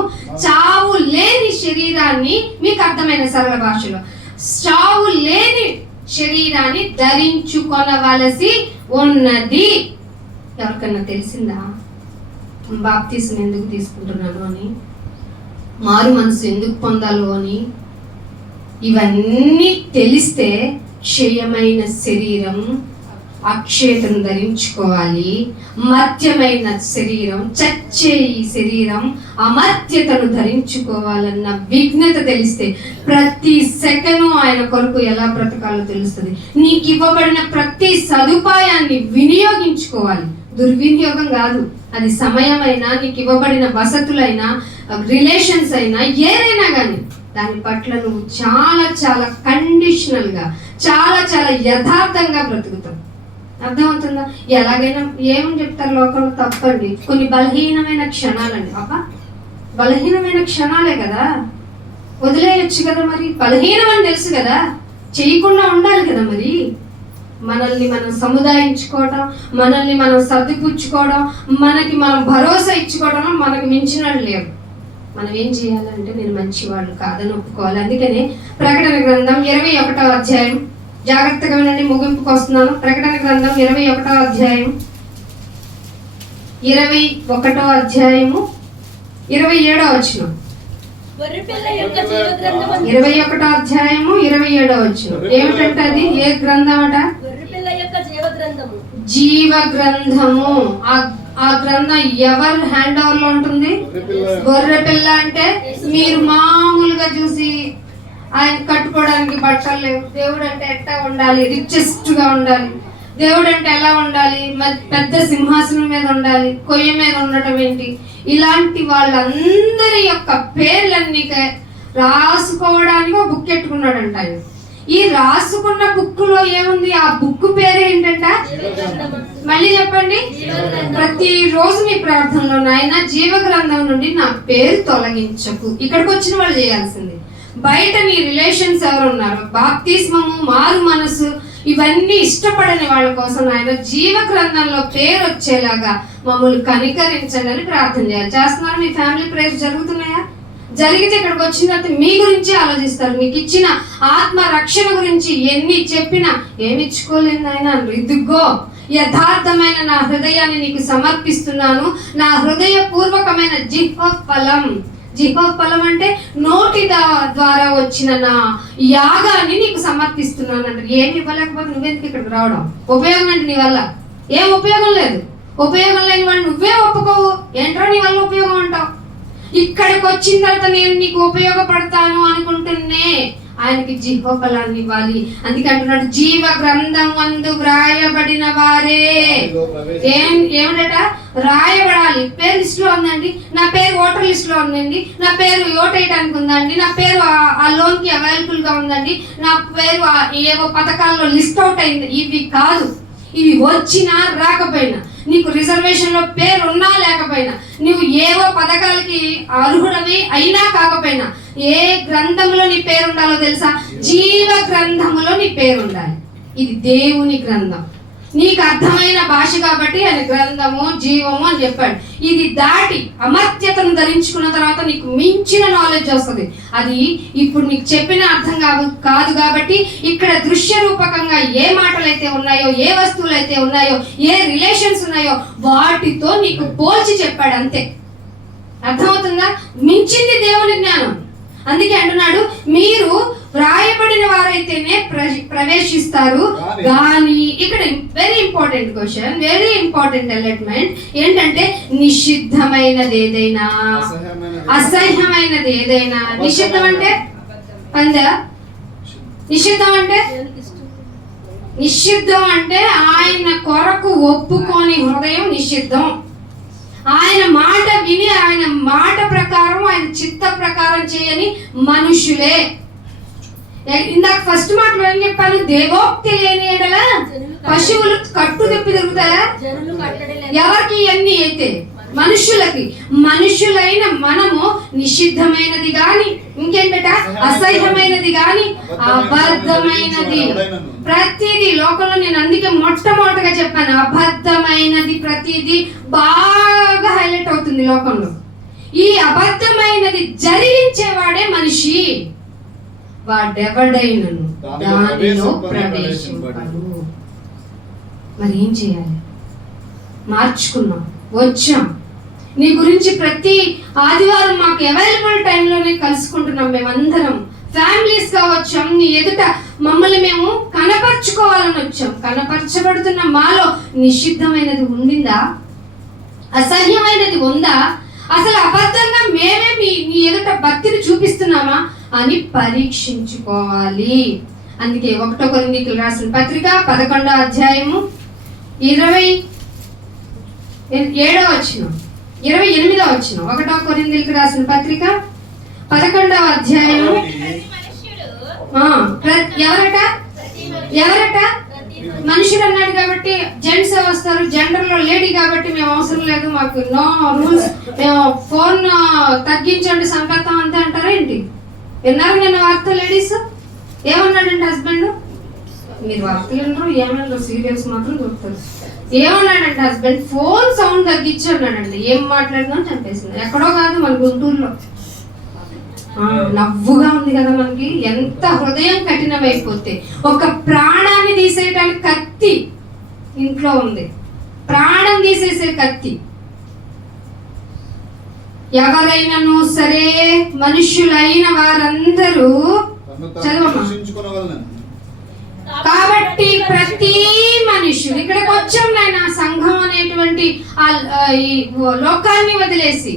చావు లేని శరీరాన్ని, మీకు అర్థమైన సరళ భాషలో చావు లేని శరీరాన్ని ధరించుకొనవలసి ఉన్నది. ఎవరికన్నా తెలిసిందా బాప్తిసం ఎందుకు తీసుకుంటున్నాను అని, మారు మనసు ఎందుకు పొందాలో అని? ఇవన్నీ తెలిస్తే క్షయమైన శరీరం అక్షయతను ధరించుకోవాలి, మర్త్యమైన శరీరం, చచ్చే ఈ శరీరం అమర్త్యతను ధరించుకోవాలన్న విజ్ఞత తెలిస్తే ప్రతి సెకను ఆయన కొరకు ఎలా బ్రతకాలో తెలుస్తుంది. నీకు ఇవ్వబడిన ప్రతి సదుపాయాన్ని వినియోగించుకోవాలి, దుర్వినియోగం కాదు. అది సమయమైనా, నీకు ఇవ్వబడిన వసతులైనా, రిలేషన్స్ అయినా, ఏదైనా కానీ దాని పట్ల నువ్వు చాలా చాలా కండిషనల్గా, చాలా చాలా యథార్థంగా బ్రతుకుతావు. అర్థమవుతుందా? ఎలాగైనా ఏమని చెప్తారు లోకంలో? తప్పండి, కొన్ని బలహీనమైన క్షణాలండి. అబ్బా బలహీనమైన క్షణాలే కదా, వదిలేయచ్చు కదా. మరి బలహీనం అని తెలుసు కదా, చేయకుండా ఉండాలి కదా. మరి మనల్ని మనం సముదాయించుకోవడం, మనల్ని మనం సర్దిపుచ్చుకోవడం, మనకి మనం భరోసా ఇచ్చుకోవడం మనకు మించినట్టు లేవు. మనం ఏం చేయాలంటే నేను మంచివాళ్ళు కాదని ఒప్పుకోవాలి. అందుకనే ప్రకటన గ్రంథం 21వ అధ్యాయం జాగ్రత్తగా వినండి, ముగింపుకు వస్తున్నాను. ప్రకటన గ్రంథం 21వ అధ్యాయం 21వ అధ్యాయము 27వ వచనం. 21వ అధ్యాయము 27వ వచనం ఏమిటంటే అది ఏ గ్రంథం అట? జీవ గ్రంథము. ఆ గ్రంథం ఎవరు హ్యాండ్ ఓవర్ లో ఉంటుంది? గొర్రె పిల్ల. అంటే మీరు మామూలుగా చూసి ఆయన కట్టుకోవడానికి బట్టలు లేవు, దేవుడు అంటే ఎట్లా ఉండాలి, రిచెస్ట్ గా ఉండాలి, దేవుడు అంటే ఎలా ఉండాలి, పెద్ద సింహాసనం మీద ఉండాలి, కొయ్య మీద ఉండటం ఏంటి, ఇలాంటి వాళ్ళందరి యొక్క పేర్లన్నీ రాసుకోవడానికి ఒక బుక్ ఎట్టుకున్నాడంట ఆయన. ఈ రాసుకున్న బుక్ లో ఏముంది? ఆ బుక్ పేరు ఏంటంట? మళ్ళీ చెప్పండి. ప్రతిరోజు మీ ప్రార్థనలో నాయన జీవ గ్రంథం నుండి నా పేరు తొలగించకు. ఇక్కడికి వచ్చిన వాళ్ళు చేయాల్సింది. బయట నీ రిలేషన్స్ ఎవరు ఉన్నారు, బాప్తిస్మము, మారు మనసు, ఇవన్నీ ఇష్టపడని వాళ్ళ కోసం ఆయన జీవ గ్రంథంలో పేరు వచ్చేలాగా మమ్మల్ని కనికరించండి అని ప్రార్థన చేయాలి. చేస్తున్నారు? మీ ఫ్యామిలీ ప్రేయర్స్ జరుగుతున్నాయా? జరిగితే ఇక్కడికి వచ్చిన తర్వాత మీ గురించి ఆలోచిస్తారు. మీకు ఇచ్చిన ఆత్మ రక్షణ గురించి ఎన్ని చెప్పినా ఏమిచ్చుకోలేదు ఆయన. ఇదిగో యథార్థమైన నా హృదయాన్ని నీకు సమర్పిస్తున్నాను, నా హృదయ పూర్వకమైన జిహ్వ ఫలం. జిహ్వ ఫలం అంటే నోటి ద్వారా వచ్చిన నా యాగాన్ని నీకు సమర్పిస్తున్నాను అంటారు. ఏమి ఇవ్వలేకపోతే నువ్వెందుకు ఇక్కడికి రావడం? ఉపయోగం ఏంటి నీ వల్ల? ఏం ఉపయోగం లేదు. ఉపయోగం లేని వాడు నువ్వే ఒప్పుకోవు. ఏంట్రో నీ వల్ల ఉపయోగం అంటావు. ఇక్కడికి వచ్చిన తర్వాత నేను నీకు ఉపయోగపడతాను అనుకుంటున్నే ఆయనకి జిహ్వ ఫలాన్ని ఇవ్వాలి. అందుకే అంటున్నాడు జీవ గ్రంథం అందు వ్రాయబడిన వారే. ఏమిటట? రాయబడాలి. పేరు లిస్ట్ లో ఉందండి, నా పేరు ఓటర్ లిస్ట్ లో ఉందండి, నా పేరు ఓట్ వేయడానికి ఉందండి, నా పేరు ఆ లోన్ కి అవైలబుల్ గా ఉందండి, నా పేరు ఏవో పథకాల్లో లిస్ట్ అవుట్ అయింది. ఇవి కాదు. ఇవి వచ్చినా రాకపోయినా, నీకు రిజర్వేషన్ లో పేరు ఉన్నా లేకపోయినా, నువ్వు ఏవో పథకాలకి అర్హుడవి అయినా కాకపోయినా, ఏ గ్రంథంలో నీ పేరు ఉండాలో తెలుసా? జీవ గ్రంథములో నీ పేరు ఉండాలి. ఇది దేవుని గ్రంథం. నీకు అర్థమైన భాష కాబట్టి ఆయన గ్రంథము జీవము అని చెప్పాడు. ఇది దాటి అమర్త్యతను ధరించుకున్న తర్వాత నీకు మించిన నాలెడ్జ్ వస్తుంది. అది ఇప్పుడు నీకు చెప్పిన అర్థం కాదు కాబట్టి ఇక్కడ దృశ్య రూపకంగా ఏ మాటలు అయితే ఉన్నాయో, ఏ వస్తువులు అయితే ఉన్నాయో, ఏ రిలేషన్స్ ఉన్నాయో వాటితో నీకు పోల్చి చెప్పాడు. అంతే. అర్థమవుతుందా? మించింది దేవుని జ్ఞానం. అందుకే అంటున్నాడు మీరు వ్రాయబడిన వారైతేనే ప్రవేశిస్తారు కానీ, ఇక్కడ very important question, very important element ఏంటంటే నిషిద్ధమైనది ఏదైనా, అసహ్యమైనది ఏదైనా. నిషిద్ధం అంటే పందా? నిషిద్ధం అంటే నిషిద్ధం అంటే ఆయన కొరకు ఒప్పుకోని హృదయం నిషిద్ధం. ఆయన మాట విని ఆయన మాట ప్రకారం ఆయన చిత్త ప్రకారం చేయని మనుషులే. ఇందాక ఫస్ట్ మాటలో ఏం చెప్పాను? దేవోక్తి లేని ఎడల పశువులు కట్టు తిప్పి తిరుగుతాయా? ఎవరికి ఇవన్నీ అయితే మనుషులకి. మనుషులైన మనము నిషిద్ధమైనది గాని, ఇంకేంటట అసహ్యమైనది గాని, అబద్ధమైనది ప్రతిదీ లోకంలో. నేను అందుకే మొట్టమొదటిగా చెప్పాను, అబద్ధమైనది ప్రతిదీ బాగా హైలైట్ అవుతుంది లోకంలో. ఈ అబద్ధమైనది జరిగించేవాడే మనిషి. వాడెవడైనను దానిలో ప్రవేశింపడు. మరి ఏం చేయాలి? మార్చుకున్నాం, వచ్చాం. నీ గురించి ప్రతి ఆదివారం మాకు అవైలబుల్ టైంలోనే కలుసుకుంటున్నాం. మేమందరం ఫ్యామిలీస్ గా వచ్చాం. నీ ఎదుట మమ్మల్ని మేము కనపరుచుకోవాలని వచ్చాం. కనపరచబడుతున్న మాలో నిషిద్ధమైనది ఉండిందా? అసహ్యమైనది ఉందా? అసలు అబద్ధంగా మేమే నీ ఎదుట భక్తిని చూపిస్తున్నామా అని పరీక్షించుకోవాలి. అందుకే 1 కొరింథీయులకు రాసిన పత్రిక 11వ అధ్యాయము 27వ వచనం 28వ వచనం. 1 కొరింథీయులకు రాసిన పత్రిక 11వ అధ్యాయము. ఎవరట? మనుషులు అన్నాడు కాబట్టి జెంట్స్ వస్తారు. జెండర్ లో లేడీ కాబట్టి మేము అవసరం లేదు, మాకు నో రూల్స్, మేము ఫోన్ తగ్గించండి సంపేతం అంతే అంటారా ఏంటి? విన్నారు నిన్న వార్త? లేడీస్ ఏమన్నాడంటే హస్బెండ్, మీరు వార్తలు వినరు ఏమన్నారు, సీరియల్స్ మాత్రం దొరుకుతారు. ఏమన్నాడంటే హస్బెండ్ ఫోన్ సౌండ్ తగ్గించి అన్నాడండి. ఏం మాట్లాడుతుందని చంపేసింది. ఎక్కడో కాదు, మన గుంటూరులో. నవ్వుగా ఉంది కదా మనకి. ఎంత హృదయం కఠినమైపోతే ఒక ప్రాణాన్ని తీసేయడానికి కత్తి ఇంట్లో ఉంది, ప్రాణం తీసేసే కత్తి. ఎవరైనాను సరే మనుష్యులైన వారందరూ చదవమ్మా. కాబట్టి ప్రతి మనుష్యుడు ఇక్కడికి వచ్చాం నాయన, సంఘం అనేటువంటి ఈ లోకాన్ని వదిలేసి.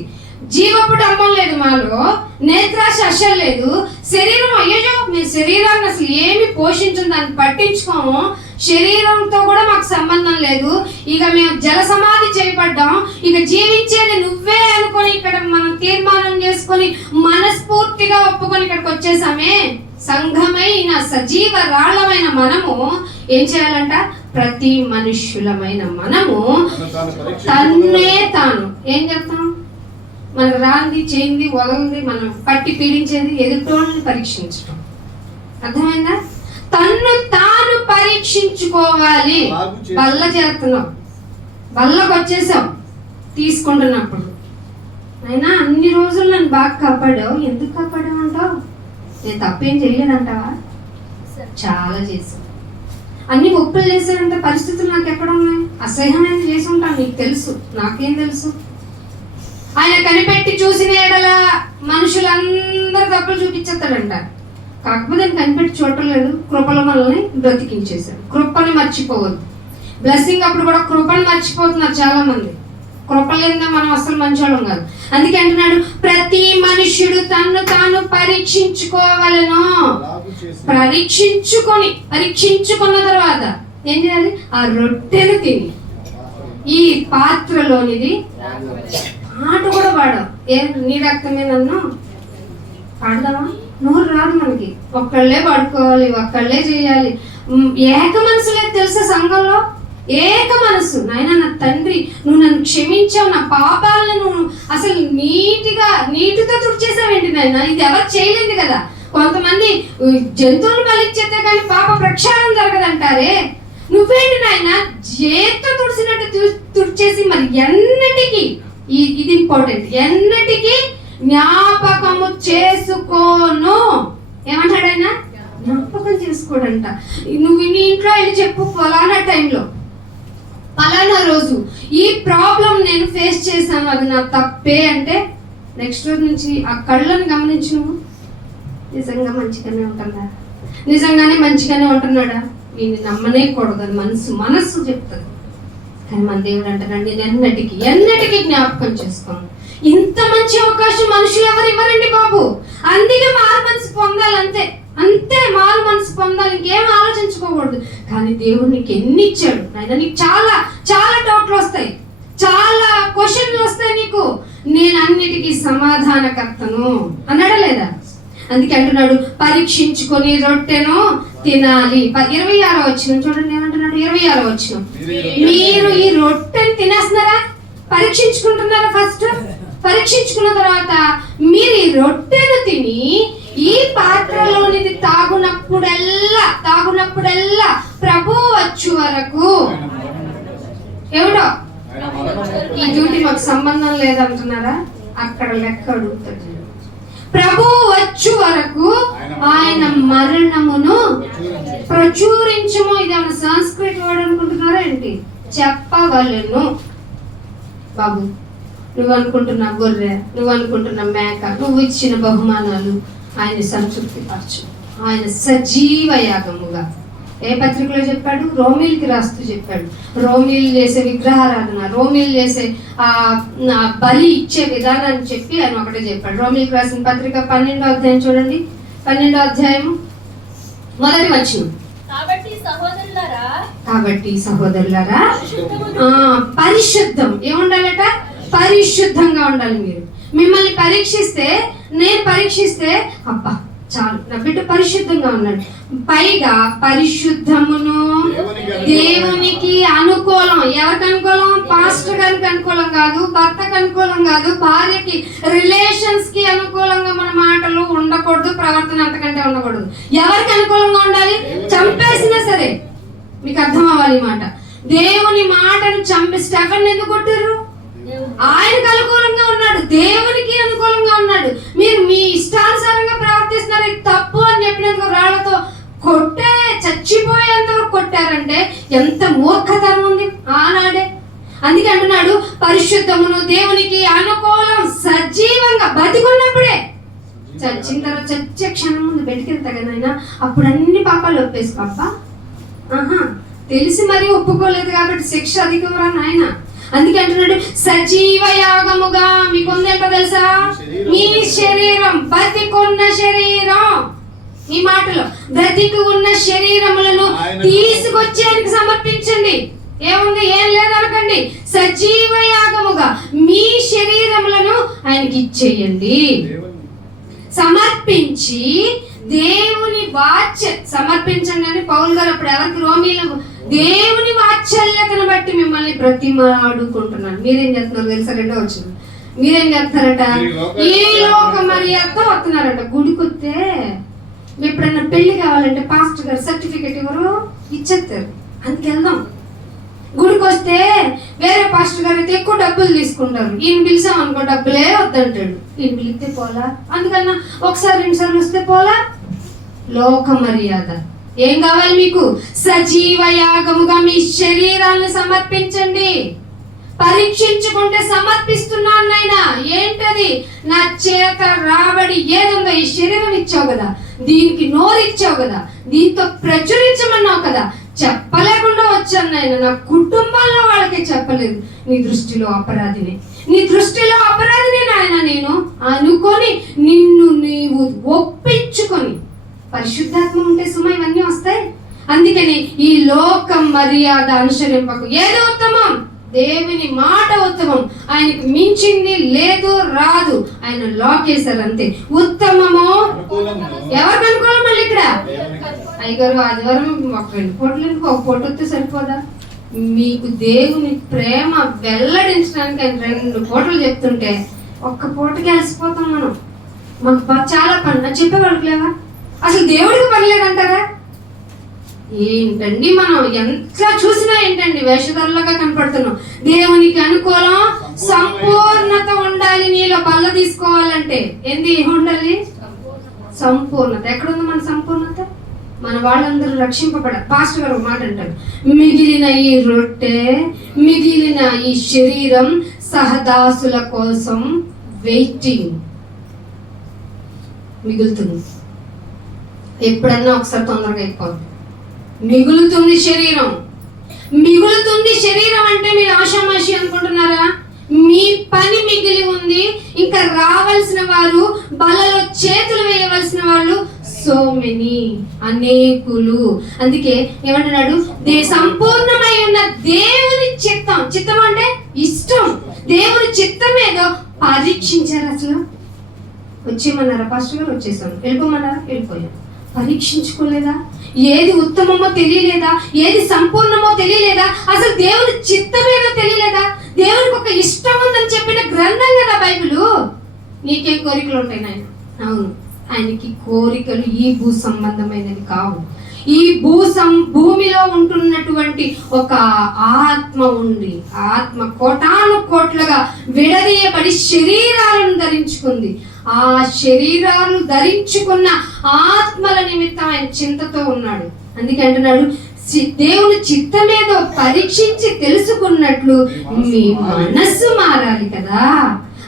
జీవపు డంబం లేదు మాలో, నేత్రాశ అసలు లేదు, శరీరం అయ్యో మేము శరీరాన్ని అసలు ఏమి పోషించం, దాన్ని పట్టించుకోము, శరీరంతో కూడా మాకు సంబంధం లేదు. ఇక మేము జల సమాధి చేయబడ్డాం, ఇక జీవించేది నువ్వే అనుకొని ఇక్కడ మనం తీర్మానం చేసుకొని మనస్ఫూర్తిగా ఒప్పుకొని ఇక్కడికి వచ్చేసామే. సంఘమైన సజీవ రాళ్లమైన మనము ఏం చేయాలంట? ప్రతి మనుష్యులమైన మనము తన్నే తాను ఏం చెప్తాం? మనకు రాంది చేయింది వదలంది మనం పట్టి పీడించేది ఎదుటోళ్ళని పరీక్షించడం. అర్థమైందా? తన్ను తాను పరీక్షించుకోవాలి. బల్ల చేస్తున్నాం, బల్లకు వచ్చేసాం తీసుకుంటున్నప్పుడు. అయినా అన్ని రోజులు నన్ను బాగా కాపాడావు, ఎందుకు కాపాడావు అంటావు? నేను తప్పేం చేయలేదంటావా? చాలా చేశాను. అన్ని ఒప్పులు చేశానంటే పరిస్థితులు నాకు ఎక్కడ ఉన్నాయి? అసహ్యమైన చేసి ఉంటాను, నీకు తెలుసు, నాకేం తెలుసు. ఆయన కనిపెట్టి చూసిన ఎడల మనుషులందరూ తప్పులు చూపించేస్తాడంట. కాకపోతే నేను కనిపెట్టి చూడటం లేదు, కృపలో మనల్ని బ్రతికించేశాడు. కృపని మర్చిపోవద్దు. బ్లెస్సింగ్ అప్పుడు కూడా కృపని మర్చిపోతున్నారు చాలా మంది. కృప లేదా మనం అసలు మంచోళ్ళం కాదు. అందుకే అంటున్నాడు ప్రతి మనుష్యుడు తన్ను తాను పరీక్షించుకోవాలను. పరీక్షించుకున్న తర్వాత ఏం చేయాలి? ఆ రొట్టెను తిని ఈ పాత్రలోనిది పాట కూడా పాడవు. నీ రక్తమే నన్ను పాడదామా? నోరు రాదు మనకి. ఒక్కళ్ళే పడుకోవాలి, ఒక్కళ్ళే చేయాలి. ఏక మనసు లేదు తెలుసా సంఘంలో? ఏక మనసు. నాయన నా తండ్రి, నువ్వు నన్ను క్షమించావు, నా పాపాలను నువ్వు అసలు నీటితో తుడిచేసావేంటి నాయన? ఇది ఎవరు చేయలేదు కదా. కొంతమంది జంతువులు బలిచ్చేస్తే కానీ పాప ప్రక్షాళన జరగదంటారే, నువ్వేంటి నాయన చేత్తో తుడిసినట్టు తుడిచేసి మరి ఎన్నటికి, ఇది ఇంపార్టెంట్, ఎన్నటికి జ్ఞాపకము చేసుకోను. ఏమంటాడు ఆయన? జ్ఞాపకం చేసుకోడంట. నువ్వు నీ ఇంట్లో వెళ్ళి చెప్పు, ఫలానా టైంలో ఫలానా రోజు ఈ ప్రాబ్లం నేను ఫేస్ చేశాను, అది నా తప్పే అంటే నెక్స్ట్ రోజు నుంచి ఆ కళ్ళను గమనించు. నువ్వు నిజంగా మంచిగానే ఉంటున్నాడా? వీడిని నమ్మనే కూడదు, అది మనస్సు చెప్తుంది. కానీ మన దేవుడు అంటారండి, నేను ఎన్నటికీ జ్ఞాపకం చేసుకోను. ఇంత మంచి అవకాశం మనుషులు ఎవరు ఇవ్వరండి బాబు. అందుకే మారు మనసు పొందాలి, అంతే మారు మనసు పొందాలి, ఇంకేం ఆలోచించుకోకూడదు. కానీ దేవుడు నీకు ఎన్ని ఇచ్చాడు ఆయన, నీకు చాలా చాలా డౌట్లు వస్తాయి, చాలా క్వశ్చన్లు వస్తాయి నీకు. నేను అన్నిటికీ సమాధానకర్తను అన్నాడా లేదా? అందుకే అంటున్నాడు పరీక్షించుకొని రొట్టెను తినాలి. 26వ వచనం చూడండి ఏమంటున్నాడు? 26వ వచనం, మీరు ఈ రొట్టెను తినేస్తున్నారా? పరీక్షించుకుంటున్నారా? ఫస్ట్ పరీక్షించుకున్న తర్వాత మీరు ఈ రొట్టెను తిని ఈ పాత్రలోనిది తాగునప్పుడల్లా ప్రభు వచ్చు వరకు. ఏమిటో ఈ డ్యూటీ మాకు సంబంధం లేదంటున్నారా? అక్కడ లెక్క అడుగుతాడు. ప్రభు వచ్చు వరకు ఆయన మరణమును ప్రచురించము. ఇదేమన్నా సంస్కృతి వాడు అనుకుంటున్నారా ఏంటి? చెప్పవలెను. బాబు, నువ్వు అనుకుంటున్న గొర్రె, నువ్వు అనుకుంటున్న మేక, నువ్వు ఇచ్చిన బహుమానాలు ఆయన సంతృప్తి పరచు. ఆయన సజీవ యాగముగా ఏ పత్రికలో చెప్పాడు? రోమిల్కి రాస్తూ చెప్పాడు. రోమిల్ చేసే విగ్రహారాధన, రోమిల్ చేసే బలి ఇచ్చే విధానాన్ని చెప్పి ఆయన ఒకటే చెప్పాడు. రోమిల్కి రాసిన పత్రిక 12వ అధ్యాయం చూడండి. 12వ అధ్యాయం 1వ వచనం. కాబట్టి సహోదరులారా పరిశుద్ధం ఏముండాలట? పరిశుద్ధంగా ఉండాలి. మీరు మిమ్మల్ని పరీక్షిస్తే, నేను పరీక్షిస్తే అబ్బా చాలు నా బిడ్డ పరిశుద్ధంగా ఉన్నాడు. పైగా పరిశుద్ధమును దేవునికి అనుకూలం. ఎవరికి అనుకూలం? పాస్టర్ గారికి అనుకూలం కాదు, భర్తకు అనుకూలం కాదు, భార్యకి, రిలేషన్స్ కి అనుకూలంగా మన మాటలు ఉండకూడదు, ప్రవర్తన అంతకంటే ఉండకూడదు. ఎవరికి అనుకూలంగా ఉండాలి? చంపేసినా సరే మీకు అర్థం అవ్వాలి మాట. దేవుని మాటను చంపి స్టెఫెన్ ఎందుకు కొట్టారు? ఆయనకు అనుకూలంగా ఉన్నాడు, దేవునికి అనుకూలంగా ఉన్నాడు. మీరు మీ ఇష్టానుసారం ఎంత మూర్ఖతరం ఉంది ఆనాడే. అందుకే అంటున్నాడు, పరిశుద్ధమును దేవునికి అనుకూలం సజీవంగా బతికున్నప్పుడే. చచ్చిన తర్వాత చచ్చే క్షణం ముందు బయటికెళ్తా కదా ఆయన, అప్పుడు అన్ని పాపాలు ఒప్పేసుకో. తెలిసి మరీ ఒప్పుకోలేదు కాబట్టి శిక్ష అధికమరా నాయన. అందుకే అంటున్నాడు, సజీవ యాగముగా మీకుందేంటో తెలుసా? మీ శరీరం, బతికున్న శరీరం, ఈ మాటలో బ్రతికి ఉన్న శరీరములను తీసుకొచ్చి ఆయనకి సమర్పించండి. ఏముంది? ఏం లేదనకండి. సజీవ యాగముగా మీ శరీరములను ఆయనకి ఇచ్చేయండి, సమర్పించి దేవుని సమర్పించండి అని పౌలు గారు అప్పుడు ఎవరికి? రోమీలకు. దేవుని వాత్సల్యతను బట్టి మిమ్మల్ని బ్రతిమాడుకుంటున్నాను. మీరేం చేస్తున్నారు తెలుసా? 2వ వచనం, మీరేం చేస్తున్నారట? ఈ లోక మర్యాదతో వస్తున్నారట. గుడికొస్తే ఎప్పుడన్నా పెళ్లి కావాలంటే పాస్టర్ గారు సర్టిఫికెట్ ఎవరు ఇచ్చేస్తారు, అందుకు వెళ్దాం. గుడికి వస్తే వేరే పాస్టర్ గారు అయితే ఎక్కువ డబ్బులు తీసుకుంటారు. ఈయన పిలిచాం అనుకో డబ్బులే వద్దంటాడు. ఈయన పిలిస్తే పోలా, అందుకన్నా ఒకసారి 2 సార్లు వస్తే పోలా. లోక మర్యాద. ఏం కావాలి మీకు? సజీవ యాగముగా మీ శరీరాన్ని సమర్పించండి. పరీక్షించుకుంటే సమర్పిస్తున్నాను నాయనా. ఏంటది? నా చేత రాబడి ఏదుందో, ఈ శరీరం ఇచ్చావు కదా, దీనికి నోరు ఇచ్చావు కదా, దీంతో ప్రచురించమన్నావు కదా, చెప్పలేకుండా వచ్చాను నాయన. నా కుటుంబంలో వాళ్ళకి చెప్పలేదు. నీ దృష్టిలో అపరాధిని, నీ దృష్టిలో అపరాధిని నాయన నేను అనుకొని నిన్ను నీవు ఒప్పించుకొని. పరిశుద్ధాత్మ ఉంటే సుమ ఇవన్నీ వస్తాయి. అందుకని ఈ లోకం మర్యాద అనుసరింపకు. ఏది ఉత్తమం? దేవుని మాట ఉత్తమం. ఆయనకు మించింది లేదు, రాదు. ఆయన లోకేశారు అంతే. ఉత్తమము ఎవరికి అనుకూలం? మళ్ళీ ఇక్కడ అయ్యగారు ఆదివారం ఒక 2 పూటలు, ఒక పూట వస్తే సరిపోదా? మీకు దేవుని ప్రేమ వెల్లడించడానికి ఆయన 2 పూటలు చెప్తుంటే ఒక్క పూటకి అలసిపోతాం మనం. మాకు చాలా పని చెప్పేవాళ్ళకి లేవా? అసలు దేవుడికి పని లేదంటారా? ఏంటండి మనం ఎంత చూసినా ఏంటండి వేషధారులుగా కనపడుతున్నాం. దేవునికి అనుకూలం సంపూర్ణత ఉండాలి. నీలో బల్ల తీసుకోవాలంటే ఏంది ఉండాలి? సంపూర్ణత. ఎక్కడుంది మన సంపూర్ణత? మన వాళ్ళందరూ రక్షింపబడాలి. పాస్టర్ గారు ఒక మాట అంటారు, మిగిలిన ఈ రొట్టె, మిగిలిన ఈ శరీరం సహదాసుల కోసం వెయిటింగ్. మిగులుతుంది. ఎప్పుడన్నా ఒకసారి తొందరగా అయిపోతుంది. మిగులుతుంది శరీరం. మిగులుతుంది శరీరం అంటే మీరు ఆషామాషి అనుకుంటున్నారా? మీ పని మిగిలి ఉంది. ఇంకా రావాల్సిన వారు, బలలో చేతులు వేయవలసిన వాళ్ళు సో మెనీ, అనేకులు. అందుకే ఏమంటున్నాడు? సంపూర్ణమై ఉన్న దేవుని చిత్తం. చిత్తం అంటే ఇష్టం. దేవుని చిత్తం ఏదో పరీక్షించారు. అసలు వచ్చేయమన్నారా పాస్టర్ గారు? వచ్చేసాం. వెళ్ళిపోమన్నారా? వెళ్ళిపోయాం. పరీక్షించుకోలేదా? ఏది ఉత్తమమో తెలియలేదా? ఏది సంపూర్ణమో తెలియలేదా? అసలు దేవుని చిత్తమేదో తెలియలేదా? దేవునికి ఒక ఇష్టం ఉందని చెప్పిన గ్రంథం కదా బైబిల్. నీకేం కోరికలు ఉంటాయి నాయన? అవును, ఆయనకి కోరికలు ఈ భూ సంబంధమైనవి కావు. ఈ భూమిలో ఉంటున్నటువంటి ఒక ఆత్మ ఉంది. ఆత్మ కోటాను కోట్లుగా విడదీయబడి శరీరాలను ధరించుకుంది. ఆ శరీరాలు ధరించుకున్న ఆత్మల నిమిత్తం ఆయన చింతతో ఉన్నాడు. అందుకే అంటున్నాడు, దేవుని చిత్తమేదో పరీక్షించి తెలుసుకున్నట్లు మీ మనస్సు మారాలి కదా,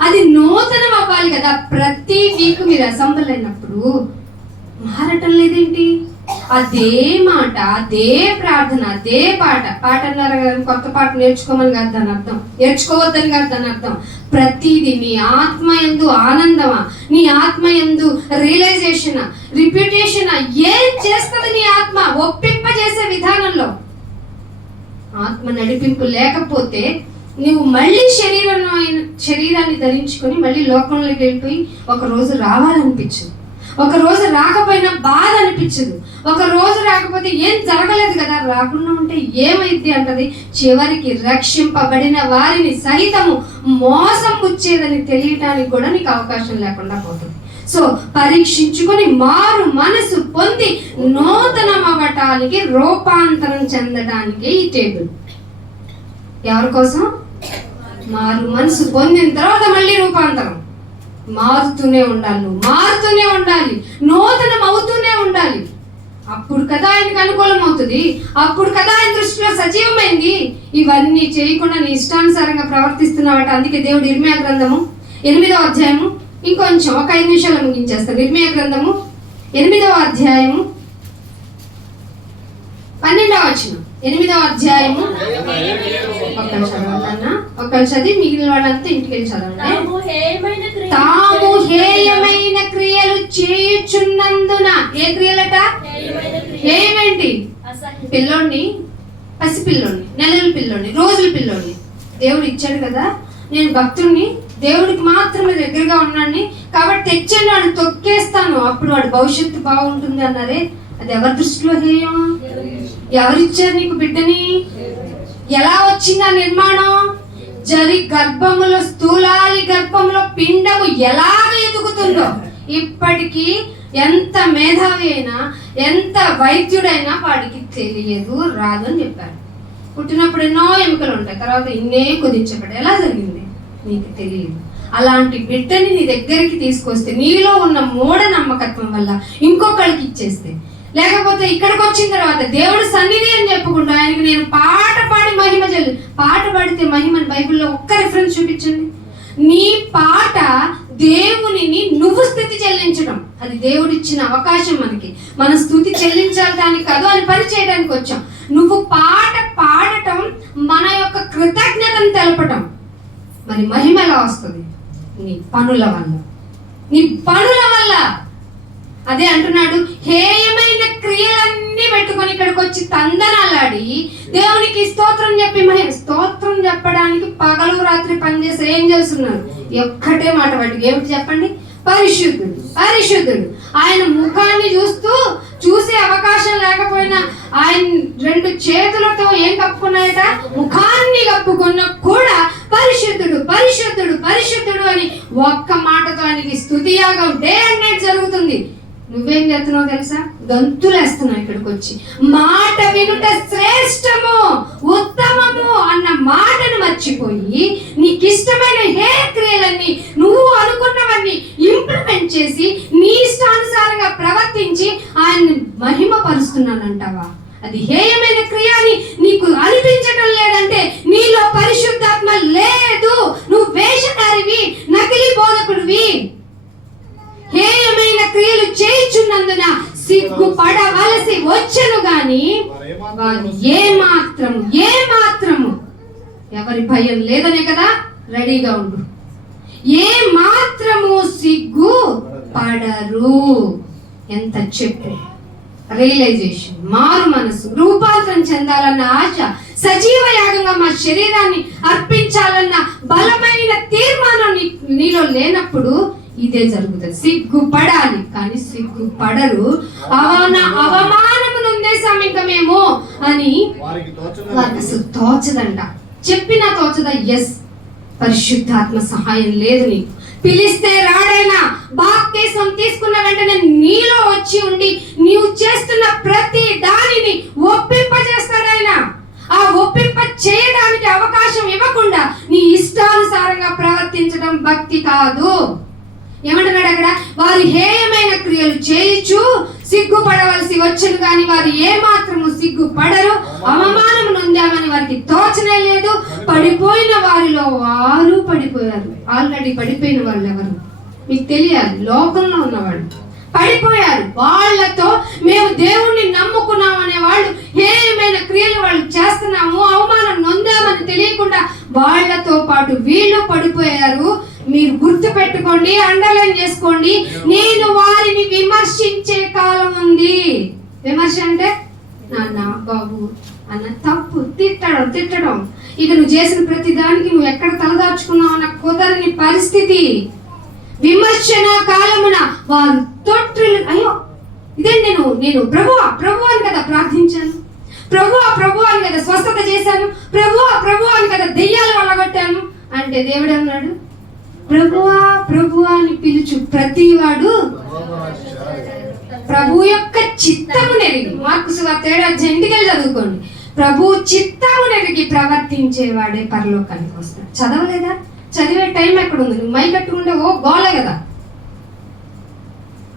అది నూతనం అవ్వాలి కదా. ప్రతి వీక్ మీరు అసెంబ్లీ అయినప్పుడు మారటం లేదేంటి? అదే మాట, అదే ప్రార్థన, అదే పాట అన్నారు కదా. కొత్త పాట నేర్చుకోమని కాదు దాని అర్థం, నేర్చుకోవద్దని కాదు దాని అర్థం. ప్రతిదీ నీ ఆత్మ యందు ఆనందమా, నీ ఆత్మ యందు రియలైజేషన్, రిప్యుటేషన్ ఏం చేస్తుంది నీ ఆత్మ? ఒప్పింపజేసే ఆత్మ నడిపింపు లేకపోతే నువ్వు మళ్ళీ శరీరాన్ని ధరించుకొని మళ్ళీ లోకంలోకి వెళ్ళిపోయి ఒక రోజు రావాలనిపించదు, ఒక రోజు రాకపోయినా బాధ అనిపించదు, ఒక రోజు రాకపోతే ఏం జరగలేదు కదా, రాకుండా ఉంటే ఏమైంది అంటది. చివరికి రక్షింపబడిన వారిని సహితము మోసం వచ్చేదని తెలియటానికి కూడా నీకు అవకాశం లేకుండా పోతుంది. సో పరీక్షించుకొని మారు మనసు పొంది నూతనం అవ్వటానికి, రూపాంతరం చెందడానికి ఈ టేబుల్. ఎవరి కోసం? మారు మనసు పొందిన తర్వాత మళ్ళీ రూపాంతరం. మారుతూనే ఉండాలి, నువ్వు మారుతూనే ఉండాలి, నూతనం అవుతూనే ఉండాలి. అప్పుడు కదా ఆయనకు అనుకూలం అవుతుంది, అప్పుడు కదా ఆయన దృష్టిలో సజీవమైంది. ఇవన్నీ చేయకుండా నీ ఇష్టానుసారంగా ప్రవర్తిస్తున్నావట. అందుకే దేవుడు ఇర్మియా గ్రంథము 8వ అధ్యాయము, ఇంకొంచెం ఒక 5 నిమిషాలు ముగించేస్తాను. ఇర్మియా గ్రంథము 8వ అధ్యాయము 12వ వచనం. 8వ అధ్యాయము ఒక్కరు చదివి మిగిలిన వాళ్ళంతా ఇంటికి వెళ్ళి చదవండి. తాము హేయమైన క్రియలు చేయుచున్నందున. ఏ క్రియలట? హేయమేంటి? పిల్లోడిని, పసిపిల్లోడిని, నెలల పిల్లోడిని, రోజుల పిల్లోడిని దేవుడు ఇచ్చాడు కదా. నేను భక్తుడిని, దేవుడికి మాత్రమే దగ్గరగా ఉన్నాను కాబట్టి తెచ్చాను, వాడు తొక్కేస్తాను, అప్పుడు వాడు భవిష్యత్తు బాగుంటుంది అన్నారే. అది ఎవరి దృష్టిలో హేయం? ఎవరిచ్చారు నీకు బిడ్డని? ఎలా వచ్చింది ఆ నిర్మాణం? గర్భములో, స్థూలాలి గర్భంలో పిండము ఎలాగ ఎదుగుతుందో ఇప్పటికీ ఎంత మేధావి అయినా, ఎంత వైద్యుడైనా వాడికి తెలియదు, రాదు అని చెప్పారు. పుట్టినప్పుడు ఎన్నో ఎముకలు ఉంటాయి, తర్వాత ఇన్నే కుదించబడి ఎలా జరిగింది నీకు తెలియదు. అలాంటి బిడ్డని నీ దగ్గరికి తీసుకొస్తే నీలో ఉన్న మూఢ నమ్మకత్వం వల్ల ఇంకొకరికి ఇచ్చేస్తే, లేకపోతే ఇక్కడికి వచ్చిన తర్వాత దేవుడు సన్నిధి అని చెప్పుకుంటా ఆయనకి నేను పాట పాడి మహిమ చెల్లి. పాట పాడితే మహిమని బైబిల్లో ఒక్క రిఫరెన్స్ చూపించండి. నీ పాట దేవునిని నువ్వు స్థుతి చెల్లించడం, అది దేవుడిచ్చిన అవకాశం మనకి. మన స్థుతి చెల్లించడానికి కాదు, అని పని చేయడానికి వచ్చాం. నువ్వు పాట పాడటం మన యొక్క కృతజ్ఞతను తెలపటం. మరి మహిమ ఎలా వస్తుంది? నీ పనుల వల్ల, నీ పనుల వల్ల. అదే అంటున్నాడు, హేయమైన క్రియలన్నీ పెట్టుకొని ఇక్కడికి వచ్చి తందనాలాడి దేవునికి స్తోత్రం చెప్పి స్తోత్రం చెప్పడానికి పగలు రాత్రి పనిచేసే ఏంజల్స్ ఉన్నారు. ఒక్కటే మాట వాటికి ఏమిటి చెప్పండి? పరిశుద్ధుడు, పరిశుద్ధుడు. ఆయన ముఖాన్ని చూసే అవకాశం లేకపోయినా ఆయన 2 చేతులతో ఏం కప్పుకున్నాయట? ముఖాన్ని కప్పుకున్న కూడా పరిశుద్ధుడు, పరిశుద్ధుడు, పరిశుద్ధుడు అని ఒక్క మాటతో ఆయనకి స్తుతియాగం డే అండ్ నైట్ జరుగుతుంది. నువ్వేం చేస్తున్నావు తెలుసా? గంతులేస్తున్నావు ఇక్కడికి వచ్చి. మాట వినుట శ్రేష్టము, ఉత్తమము అన్న మాటను మర్చిపోయి నీకు ఇష్టమైన హే క్రియలన్నీ, నువ్వు అనుకున్నవన్నీ ఇంప్లిమెంట్ చేసి నీ ఇష్టానుసారంగా ప్రవర్తించి ఆయన్ని మహిమ పరుస్తున్నానంటావా? అది హేయమైన క్రియ అని నీకు అనిపించడం లేదంటే నీలో పరిశుద్ధాత్మ లేదు. నువ్వు వేషధారివి, నకిలీ బోధకుడివి. హేయమైన క్రియలు చేయుచున్నందున సిగ్గుపడవలసి వచ్చెను గాని వారు ఏమాత్రము ఎవరి భయం లేదనే కదా రెడీగా ఉండు. ఏమాత్రము సిగ్గు పడరు. ఎంత చెప్పు, రియలైజేషన్, మారు మనసు, రూపాంతరం చెందాలన్న ఆశ, సజీవ యాగంగా మా శరీరాన్ని అర్పించాలన్న బలమైన తీర్మానం నీలో లేనప్పుడు ఇదే జరుగుతుంది. సిగ్గుపడాలి కానీ సిగ్గుపడరు. అవమానము నొందేశాం ఇంకా మేము అని వారికి అసలు తోచదంట. చెప్పినా తోచదా? ఎస్, పరిశుద్ధాత్మ సహాయం లేదు నీకు. పిలిస్తే రాడైనా, బాప్తిసం తీసుకున్న వెంటనే నీలో వచ్చి ఉండి నీవు చేస్తున్న ప్రతి దానిని ఒప్పింపజేస్తాడాయన. ఆ ఒప్పింప చేయడానికి అవకాశం ఇవ్వకుండా నీ ఇష్టానుసారంగా ప్రవర్తించడం భక్తి కాదు. ఏమంటున్నాడు అక్కడ? వారి హేయమైన క్రియలు చేయుచు సిగ్గుపడవలసి వచ్చును కానీ వారు ఏమాత్రము సిగ్గుపడరు. అవమానం నొందామని వారికి తోచనే లేదు. పడిపోయిన వారిలో వారు పడిపోయారు. ఆల్రెడీ పడిపోయిన వాళ్ళు ఎవరు మీకు తెలియాలి. లోకంలో ఉన్నవాళ్ళు పడిపోయారు. వాళ్ళతో మేము దేవుణ్ణి నమ్ముకున్నాం అనే వాళ్ళు హేయమైన క్రియలు వాళ్ళు చేస్తున్నాము, అవమానం నొందామని తెలియకుండా వాళ్ళతో పాటు వీళ్ళు పడిపోయారు. మీరు గుర్తు పెట్టుకోండి, అండర్లైన్ చేసుకోండి. నేను వారిని విమర్శించే కాలం ఉంది. విమర్శ అంటే నాన్న, బాబు అన్న తప్పు, తిట్టడం. ఇక నువ్వు చేసిన ప్రతి దానికి నువ్వు ఎక్కడ తలదాచుకున్నావు అన్న కుదరని పరిస్థితి. విమర్శన కాలమున వారు తొట్టిల్లు. అయ్యో ఇదే నేను ప్రభు అని కదా ప్రార్థించాను, ప్రభు అని కదా స్వస్థత చేశాను, ప్రభు అని కదా దెయ్యాలు వెళ్ళగొట్టాను అంటే దేవుడు అన్నాడు, ప్రభువా అని పిలుచు ప్రతివాడు ప్రభు యొక్క చిత్తము నెరిగి. మార్కు సువార్త 7వ అధ్యాయం ఇంటికి చదువుకోండి. ప్రభు చిత్తము నెరిగి ప్రవర్తించేవాడే పరలోకానికి వస్తాడు. చదవలేదా? చదివే టైం ఎక్కడ ఉంది? నువ్వు మై కట్టుకుంటే ఓ గోలే కదా.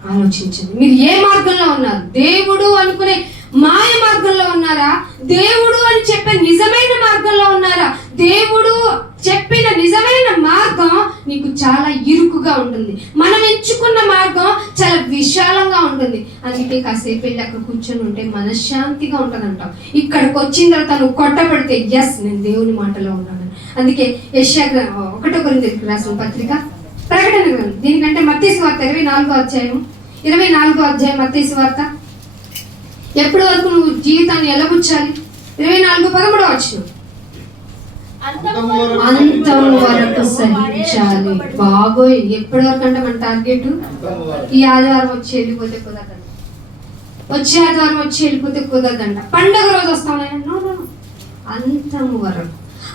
ఆలోచించండి. మీరు ఏ మార్గంలో ఉన్నారు? దేవుడు అనుకునే మాయ మార్గంలో ఉన్నారా? దేవుడు అని చెప్పే నిజమైన మార్గంలో ఉన్నారా? దేవుడు చెప్పిన నిజమైన మార్గం నీకు చాలా ఇరుకుగా ఉంటుంది. మనం ఎంచుకున్న మార్గం చాలా విశాలంగా ఉంటుంది. అందుకే కాసేపు వెళ్ళి అక్కడ కూర్చొని ఉంటే మనశ్శాంతిగా ఉంటుందంటాం. ఇక్కడికి వచ్చిన తర్వాత నువ్వు కొట్టబడితే ఎస్ నేను దేవుని మాటలో ఉన్నాను. అందుకే యెషయా 1 కొరింథీయులకు రాసిన పత్రిక ప్రకటన గ్రంథం, దీనికంటే మత్తయి సువార్త 24వ అధ్యాయం మత్తయి సువార్త. ఎప్పటి వరకు నువ్వు జీవితాన్ని ఎలబుచ్చాలి? 24:13 వచనం, అంతం వరకు సహించాలి. బాగోయ్, ఎప్పటి వరకు అంటే మన టార్గెట్ ఈ ఆదివారం వచ్చి వెళ్ళిపోతే కుదరదంట, వచ్చే ఆదివారం వచ్చి వెళ్ళిపోతే కుదరదంట, పండగ రోజు వస్తాం.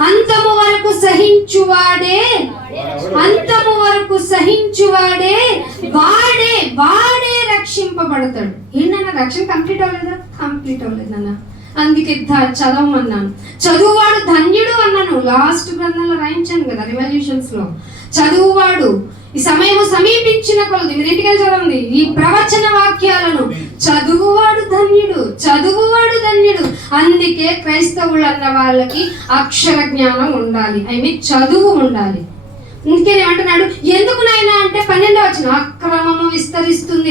అంతము వరకు సహించువాడే వాడే రక్షింపబడతాడు. ఏంటన్నా రక్షణ కంప్లీట్ అవ్వలేదన్నా. అందుకే చదవమన్నాను. చదువువాడు ధన్యుడు అన్నాను. లాస్ట్ గ్రంథంలో రాయించాను కదా, రివల్యూషన్స్ లో. చదువువాడు ఈ సమయము సమీపించిన కొలది మీరు ఇంటికి చదవండి ఈ ప్రవచన వాక్యాలను. చదువువాడు ధన్యుడు. అందుకే క్రైస్తవులు అన్న వాళ్ళకి అక్షర జ్ఞానం ఉండాలి, చదువు ఉండాలి. అందుకే ఏమంటున్నాడు, ఎందుకు నాయనా అంటే 12వ వచనం, అక్రమము విస్తరిస్తుంది.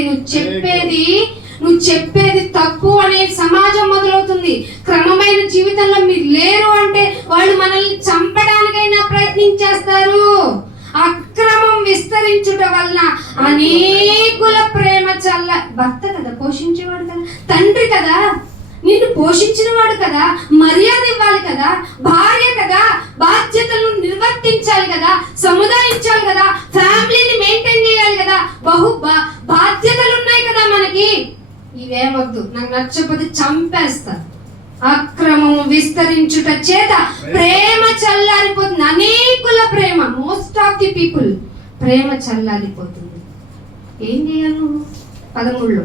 నువ్వు చెప్పేది తప్పు అనే సమాజం మొదలవుతుంది. క్రమమైన జీవితంలో మీరు లేరు అంటే వాళ్ళు మనల్ని చంపడానికైనా ప్రయత్నించేస్తారు. అక్రమం విస్తరించుట వలన అనేకుల ప్రేమ చల్ల. భర్త కదా, పోషించేవాడు కదా, తండ్రి కదా, నిన్ను పోషించిన వాడు కదా, మర్యాద ఇవ్వాలి కదా, భార్య కదా, బాధ్యతలను నిర్వర్తించాలి కదా, సముదాయించాలి కదా, ఫ్యామిలీని మెయింటైన్ చేయాలి కదా, బాధ్యతలు ఉన్నాయి కదా మనకి. ఇవేమొద్దు, నాకు నచ్చకపోతే చంపేస్తా. అక్రమము విస్తరించుట చేత ప్రేమ చల్లారిపోతుంది. అనేకుల ప్రేమ, మోస్ట్ ఆఫ్ ది పీపుల్ ప్రేమ చల్లారిపోతుంది. ఏం చేయాలి నువ్వు? 13లో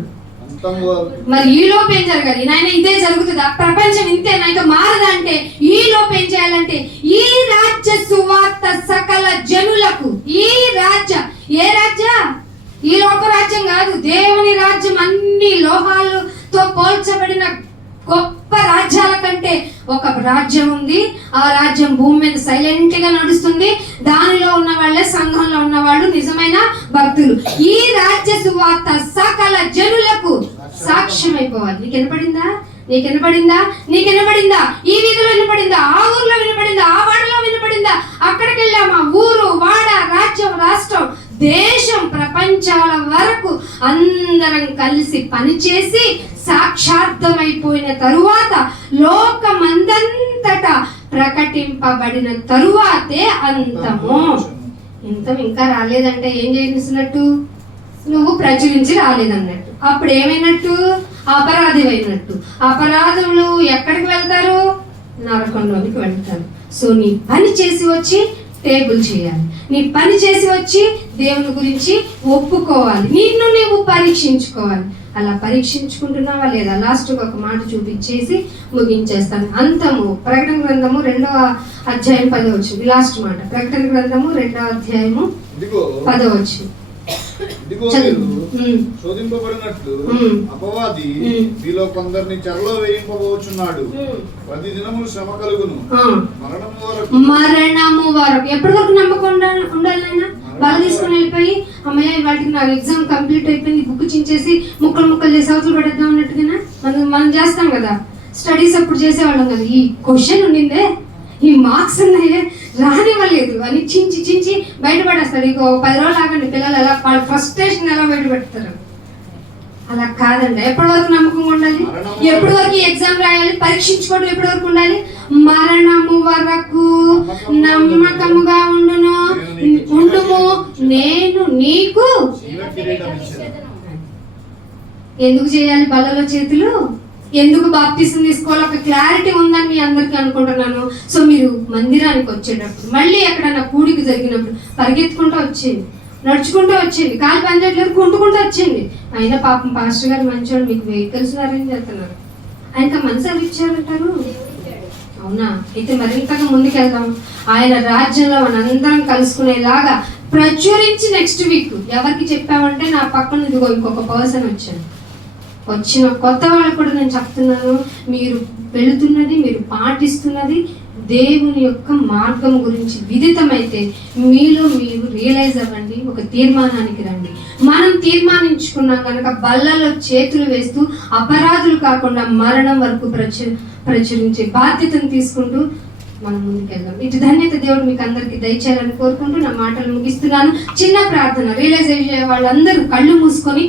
మరి ఈ లోపు ఏం జరగాలి? నాయన ఇదే జరుగుతుందా? ప్రపంచం ఇంతేనా? ఇంకా మారదా? అంటే ఈ లోపు ఏం చేయాలంటే ఈ రాజ్య సువార్త సకల జనులకు. ఏ రాజ్య? ఈ లోక రాజ్యం కాదు, దేవుని రాజ్యం. అన్ని లోహాలతో పోల్చబడిన గొప్ప రాజ్యాల కంటే ఒక రాజ్యం ఉంది. ఆ రాజ్యం భూమి మీద సైలెంట్ గా నడుస్తుంది. దానిలో ఉన్న వాళ్ళే సంఘంలో ఉన్న వాళ్ళు నిజమైన భక్తులు. ఈ రాజ్య సువార్త సకల జనులకు సాక్ష్యం అయిపోవాలి. నీకు వినపడిందా? ఈ వీధిలో వినపడిందా? ఆ ఊర్లో వినపడిందా? ఆ వాడలో వినపడిందా? అక్కడికి వెళ్ళామా? ఊరు, వాడ, రాజ్యం, రాష్ట్రం, దేశం, ప్రపంచాల వరకు అందరం కలిసి పనిచేసి సాక్షార్థమైపోయిన తరువాత లోకమందంతటా ప్రకటింపబడిన తరువాతే అంతము. ఇంకా రాలేదంటే ఏం చేసినట్టు? నువ్వు ప్రచురించి రాలేదన్నట్టు. అప్పుడు ఏమైనట్టు? అపరాధి అయినట్టు. అపరాధులు ఎక్కడికి వెళ్తారు? నరకంలోనికి వెళ్తారు. సో నీ పని చేసి వచ్చి టేబుల్ చేయాలి. నీ పని చేసి వచ్చి దేవుని గురించి ఒప్పుకోవాలి. నిన్ను నీవు పరీక్షించుకోవాలి. అలా పరీక్షించుకుంటున్నావా లేదా? లాస్ట్ ఒక మాట చూపించేసి ముగించేస్తాను. అంతము, ప్రకటన గ్రంథము 2వ అధ్యాయం 10వ వచనం. లాస్ట్ మాట, ప్రకటన గ్రంథము 2వ అధ్యాయము 10వ వచనం. శోధింపబడినట్లు అపవాది మీలో కొందరిని చెరలో వేయింపబోచున్నాడు. 10 దినములు శ్రమ కలుగును, మరణము వరకు. ఎప్పటి వరకు నమ్మకం ఉండాలి? బాగా తీసుకుని వెళ్ళిపోయి అమ్మయ్య వాటికి నాకు ఎగ్జామ్ కంప్లీట్ అయిపోయింది, బుక్ చించేసి ముక్కలు చేసి అవతలు పడేద్దాం అన్నట్టుగా మనం చేస్తాం కదా. స్టడీస్ అప్పుడు చేసేవాళ్ళం కదా. ఈ క్వశ్చన్ ఉండిందే, ఈ మార్క్స్ ఉన్నాయే, రానివ్వలేదు అని చించి బయటపడేస్తాడు. ఇంకో 10 రోజులు ఆగండి, పిల్లలు ఎలా వాళ్ళ ఫ్రస్ట్రేషన్ ఎలా బయటపెడతారు. అలా కాదండి. ఎప్పటి వరకు నమ్మకంగా ఉండాలి? ఎప్పటి వరకు ఎగ్జామ్ రాయాలి? పరీక్షించుకోవడం ఎప్పటి వరకు ఉండాలి? మరణము వరకు నమ్మకముగా ఉండుము, నేను నీకు. ఎందుకు చేయాలి బల్లలో చేతులు? ఎందుకు బాప్తిసం తీసుకోవాలి? ఒక క్లారిటీ ఉందని మీ అందరికీ అనుకుంటున్నాను. సో మీరు మందిరానికి వచ్చేటప్పుడు, మళ్ళీ ఎక్కడన్నా కూడికి జరిగినప్పుడు పరిగెత్తుకుంటూ వచ్చేది, నడుచుకుంటూ వచ్చేది, కాలు పనిచేయట్లేదు కుంటుకుంటూ వచ్చేది. అయినా పాపం పాస్టర్ గారు మంచివాడు, మీకు వెహికల్స్ అరేంజ్ చేస్తున్నారు. ఆయనకి మనసు ఎవరు ఇచ్చారంటారు? అవునా? అయితే మరింతగా ముందుకెళ్దాం. ఆయన రాజ్యంలో మనందరం కలుసుకునేలాగా ప్రచురించి నెక్స్ట్ వీక్ ఎవరికి చెప్పామంటే నా పక్కన ఇదిగో ఇంకొక పర్సన్ వచ్చాడు. వచ్చిన కొత్త వాళ్ళకు కూడా నేను చెప్తున్నాను, మీరు వెళుతున్నది, మీరు పాటిస్తున్నది దేవుని యొక్క మార్గం గురించి విదితమైతే మీలో మీరు రియలైజ్ అవ్వండి, ఒక తీర్మానానికి రండి. మనం తీర్మానించుకున్నాం కనుక బల్లలో చేతులు వేస్తూ అపరాధులు కాకుండా మరణం వరకు ప్రచురించే బాధ్యతను తీసుకుంటూ మనం ముందుకెళ్దాం. ఇటు ధన్యత దేవుడు మీకు అందరికీ దయచేయాలని కోరుకుంటూ నా మాటలు ముగిస్తున్నాను. చిన్న ప్రార్థన. రియలైజ్ అయ్యే వాళ్ళందరూ కళ్ళు మూసుకొని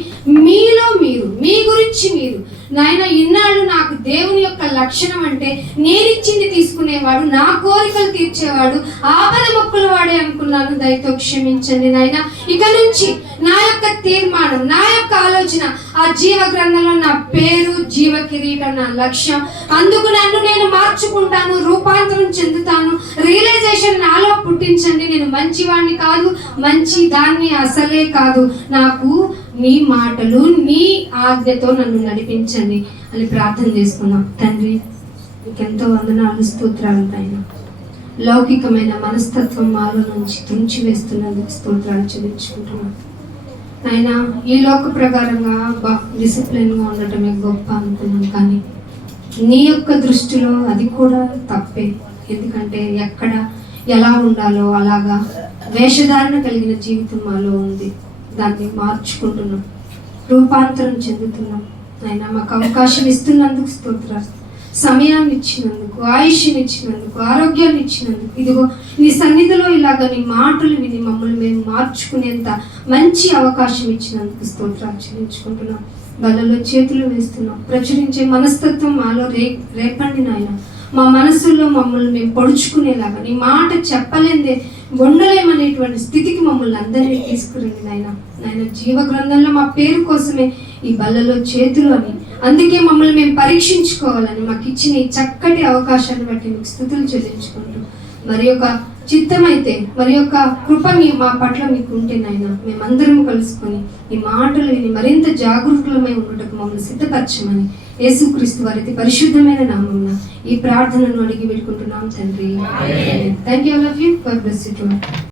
మీలో మీరు, మీ గురించి మీరు, నాయన ఇన్నాళ్ళు నాకు దేవుని యొక్క లక్షణం అంటే నేనిచ్చింది తీసుకునేవాడు, నా కోరికలు తీర్చేవాడు, ఆపద మొక్కుల వాడే అనుకున్నాను, దయతో క్షమించండి నాయన. ఇక నుంచి నా యొక్క తీర్మానం, నా యొక్క ఆలోచన ఆ జీవ గ్రంథంలో నా పేరు, జీవ కిరీటం నా లక్ష్యం. అందుకు నన్ను నేను మార్చుకుంటాను, రూపాంతరం చెందుతాను. రియలైజేషన్ నాలో పుట్టించండి. నేను మంచివాడిని కాదు, మంచి దాన్ని అసలే కాదు. నాకు నీ మాటలు, నీ ఆజ్ఞతో నన్ను నడిపించండి అని ప్రార్థన చేసుకున్నాం. తండ్రి నీకెంతో వందనాలు, స్తోత్రాలు నాయన. లౌకికమైన మనస్తత్వం మాలో నుంచి తుంచివేస్తున్నందుకు స్తోత్రాలు చెల్లించుకుంటున్నాను నాయన. ఈ లోక ప్రకారంగా డిసిప్లిన్గా ఉండటమే గొప్ప అనుకున్నాను, కానీ నీ యొక్క దృష్టిలో అది కూడా తప్పే. ఎందుకంటే ఎక్కడ ఎలా ఉండాలో అలాగా వేషధారణ కలిగిన జీవితం మాలో ఉంది. దాన్ని మార్చుకుంటున్నాం, రూపాంతరం చెందుతున్నాం ఆయన. మాకు అవకాశం ఇస్తున్నందుకు స్తోత్రాలు, సమయాన్ని ఇచ్చినందుకు, ఆయుష్ని ఇచ్చినందుకు, ఆరోగ్యాన్ని ఇచ్చినందుకు. ఇదిగో నీ సన్నిధిలో ఇలాగ నీ మాటలు విని మమ్మల్ని మేము మార్చుకునేంత మంచి అవకాశం ఇచ్చినందుకు స్తోత్రాలు చెల్లించుకుంటున్నాం. బలలో చేతులు వేస్తున్నాం. ప్రచురించే మనస్తత్వం మాలో రేపండి నాయన. మా మనసుల్లో మమ్మల్ని మేము పొడుచుకునేలాగా, నీ మాట చెప్పలేందే ఉండలేమనేటువంటి స్థితికి మమ్మల్ని అందరినీ తీసుకురండి నాయన. నాయన జీవ గ్రంథంలో మా పేరు కోసమే ఈ బల్లలో చేతులు అని, అందుకే మమ్మల్ని మేము పరీక్షించుకోవాలని మాకు ఇచ్చిన ఈ చక్కటి అవకాశాన్ని బట్టి మీకు స్తుతులు చెల్లించుకుంటూ, మరి యొక్క చిత్తమైతే, మరి యొక్క కృప మా పట్ల మీకు ఉంటే నాయన, మేమందరం కలుసుకొని ఈ మాటలు విని మరింత జాగరూకులమై ఉండటకు మమ్మల్ని సిద్ధపరచమని యేసుక్రీస్తు వారి పరిశుద్ధమైన నామమున ఈ ప్రార్థనను అడిగి వేడుకుంటున్నాం తండ్రి. Thank you all of you. God bless you.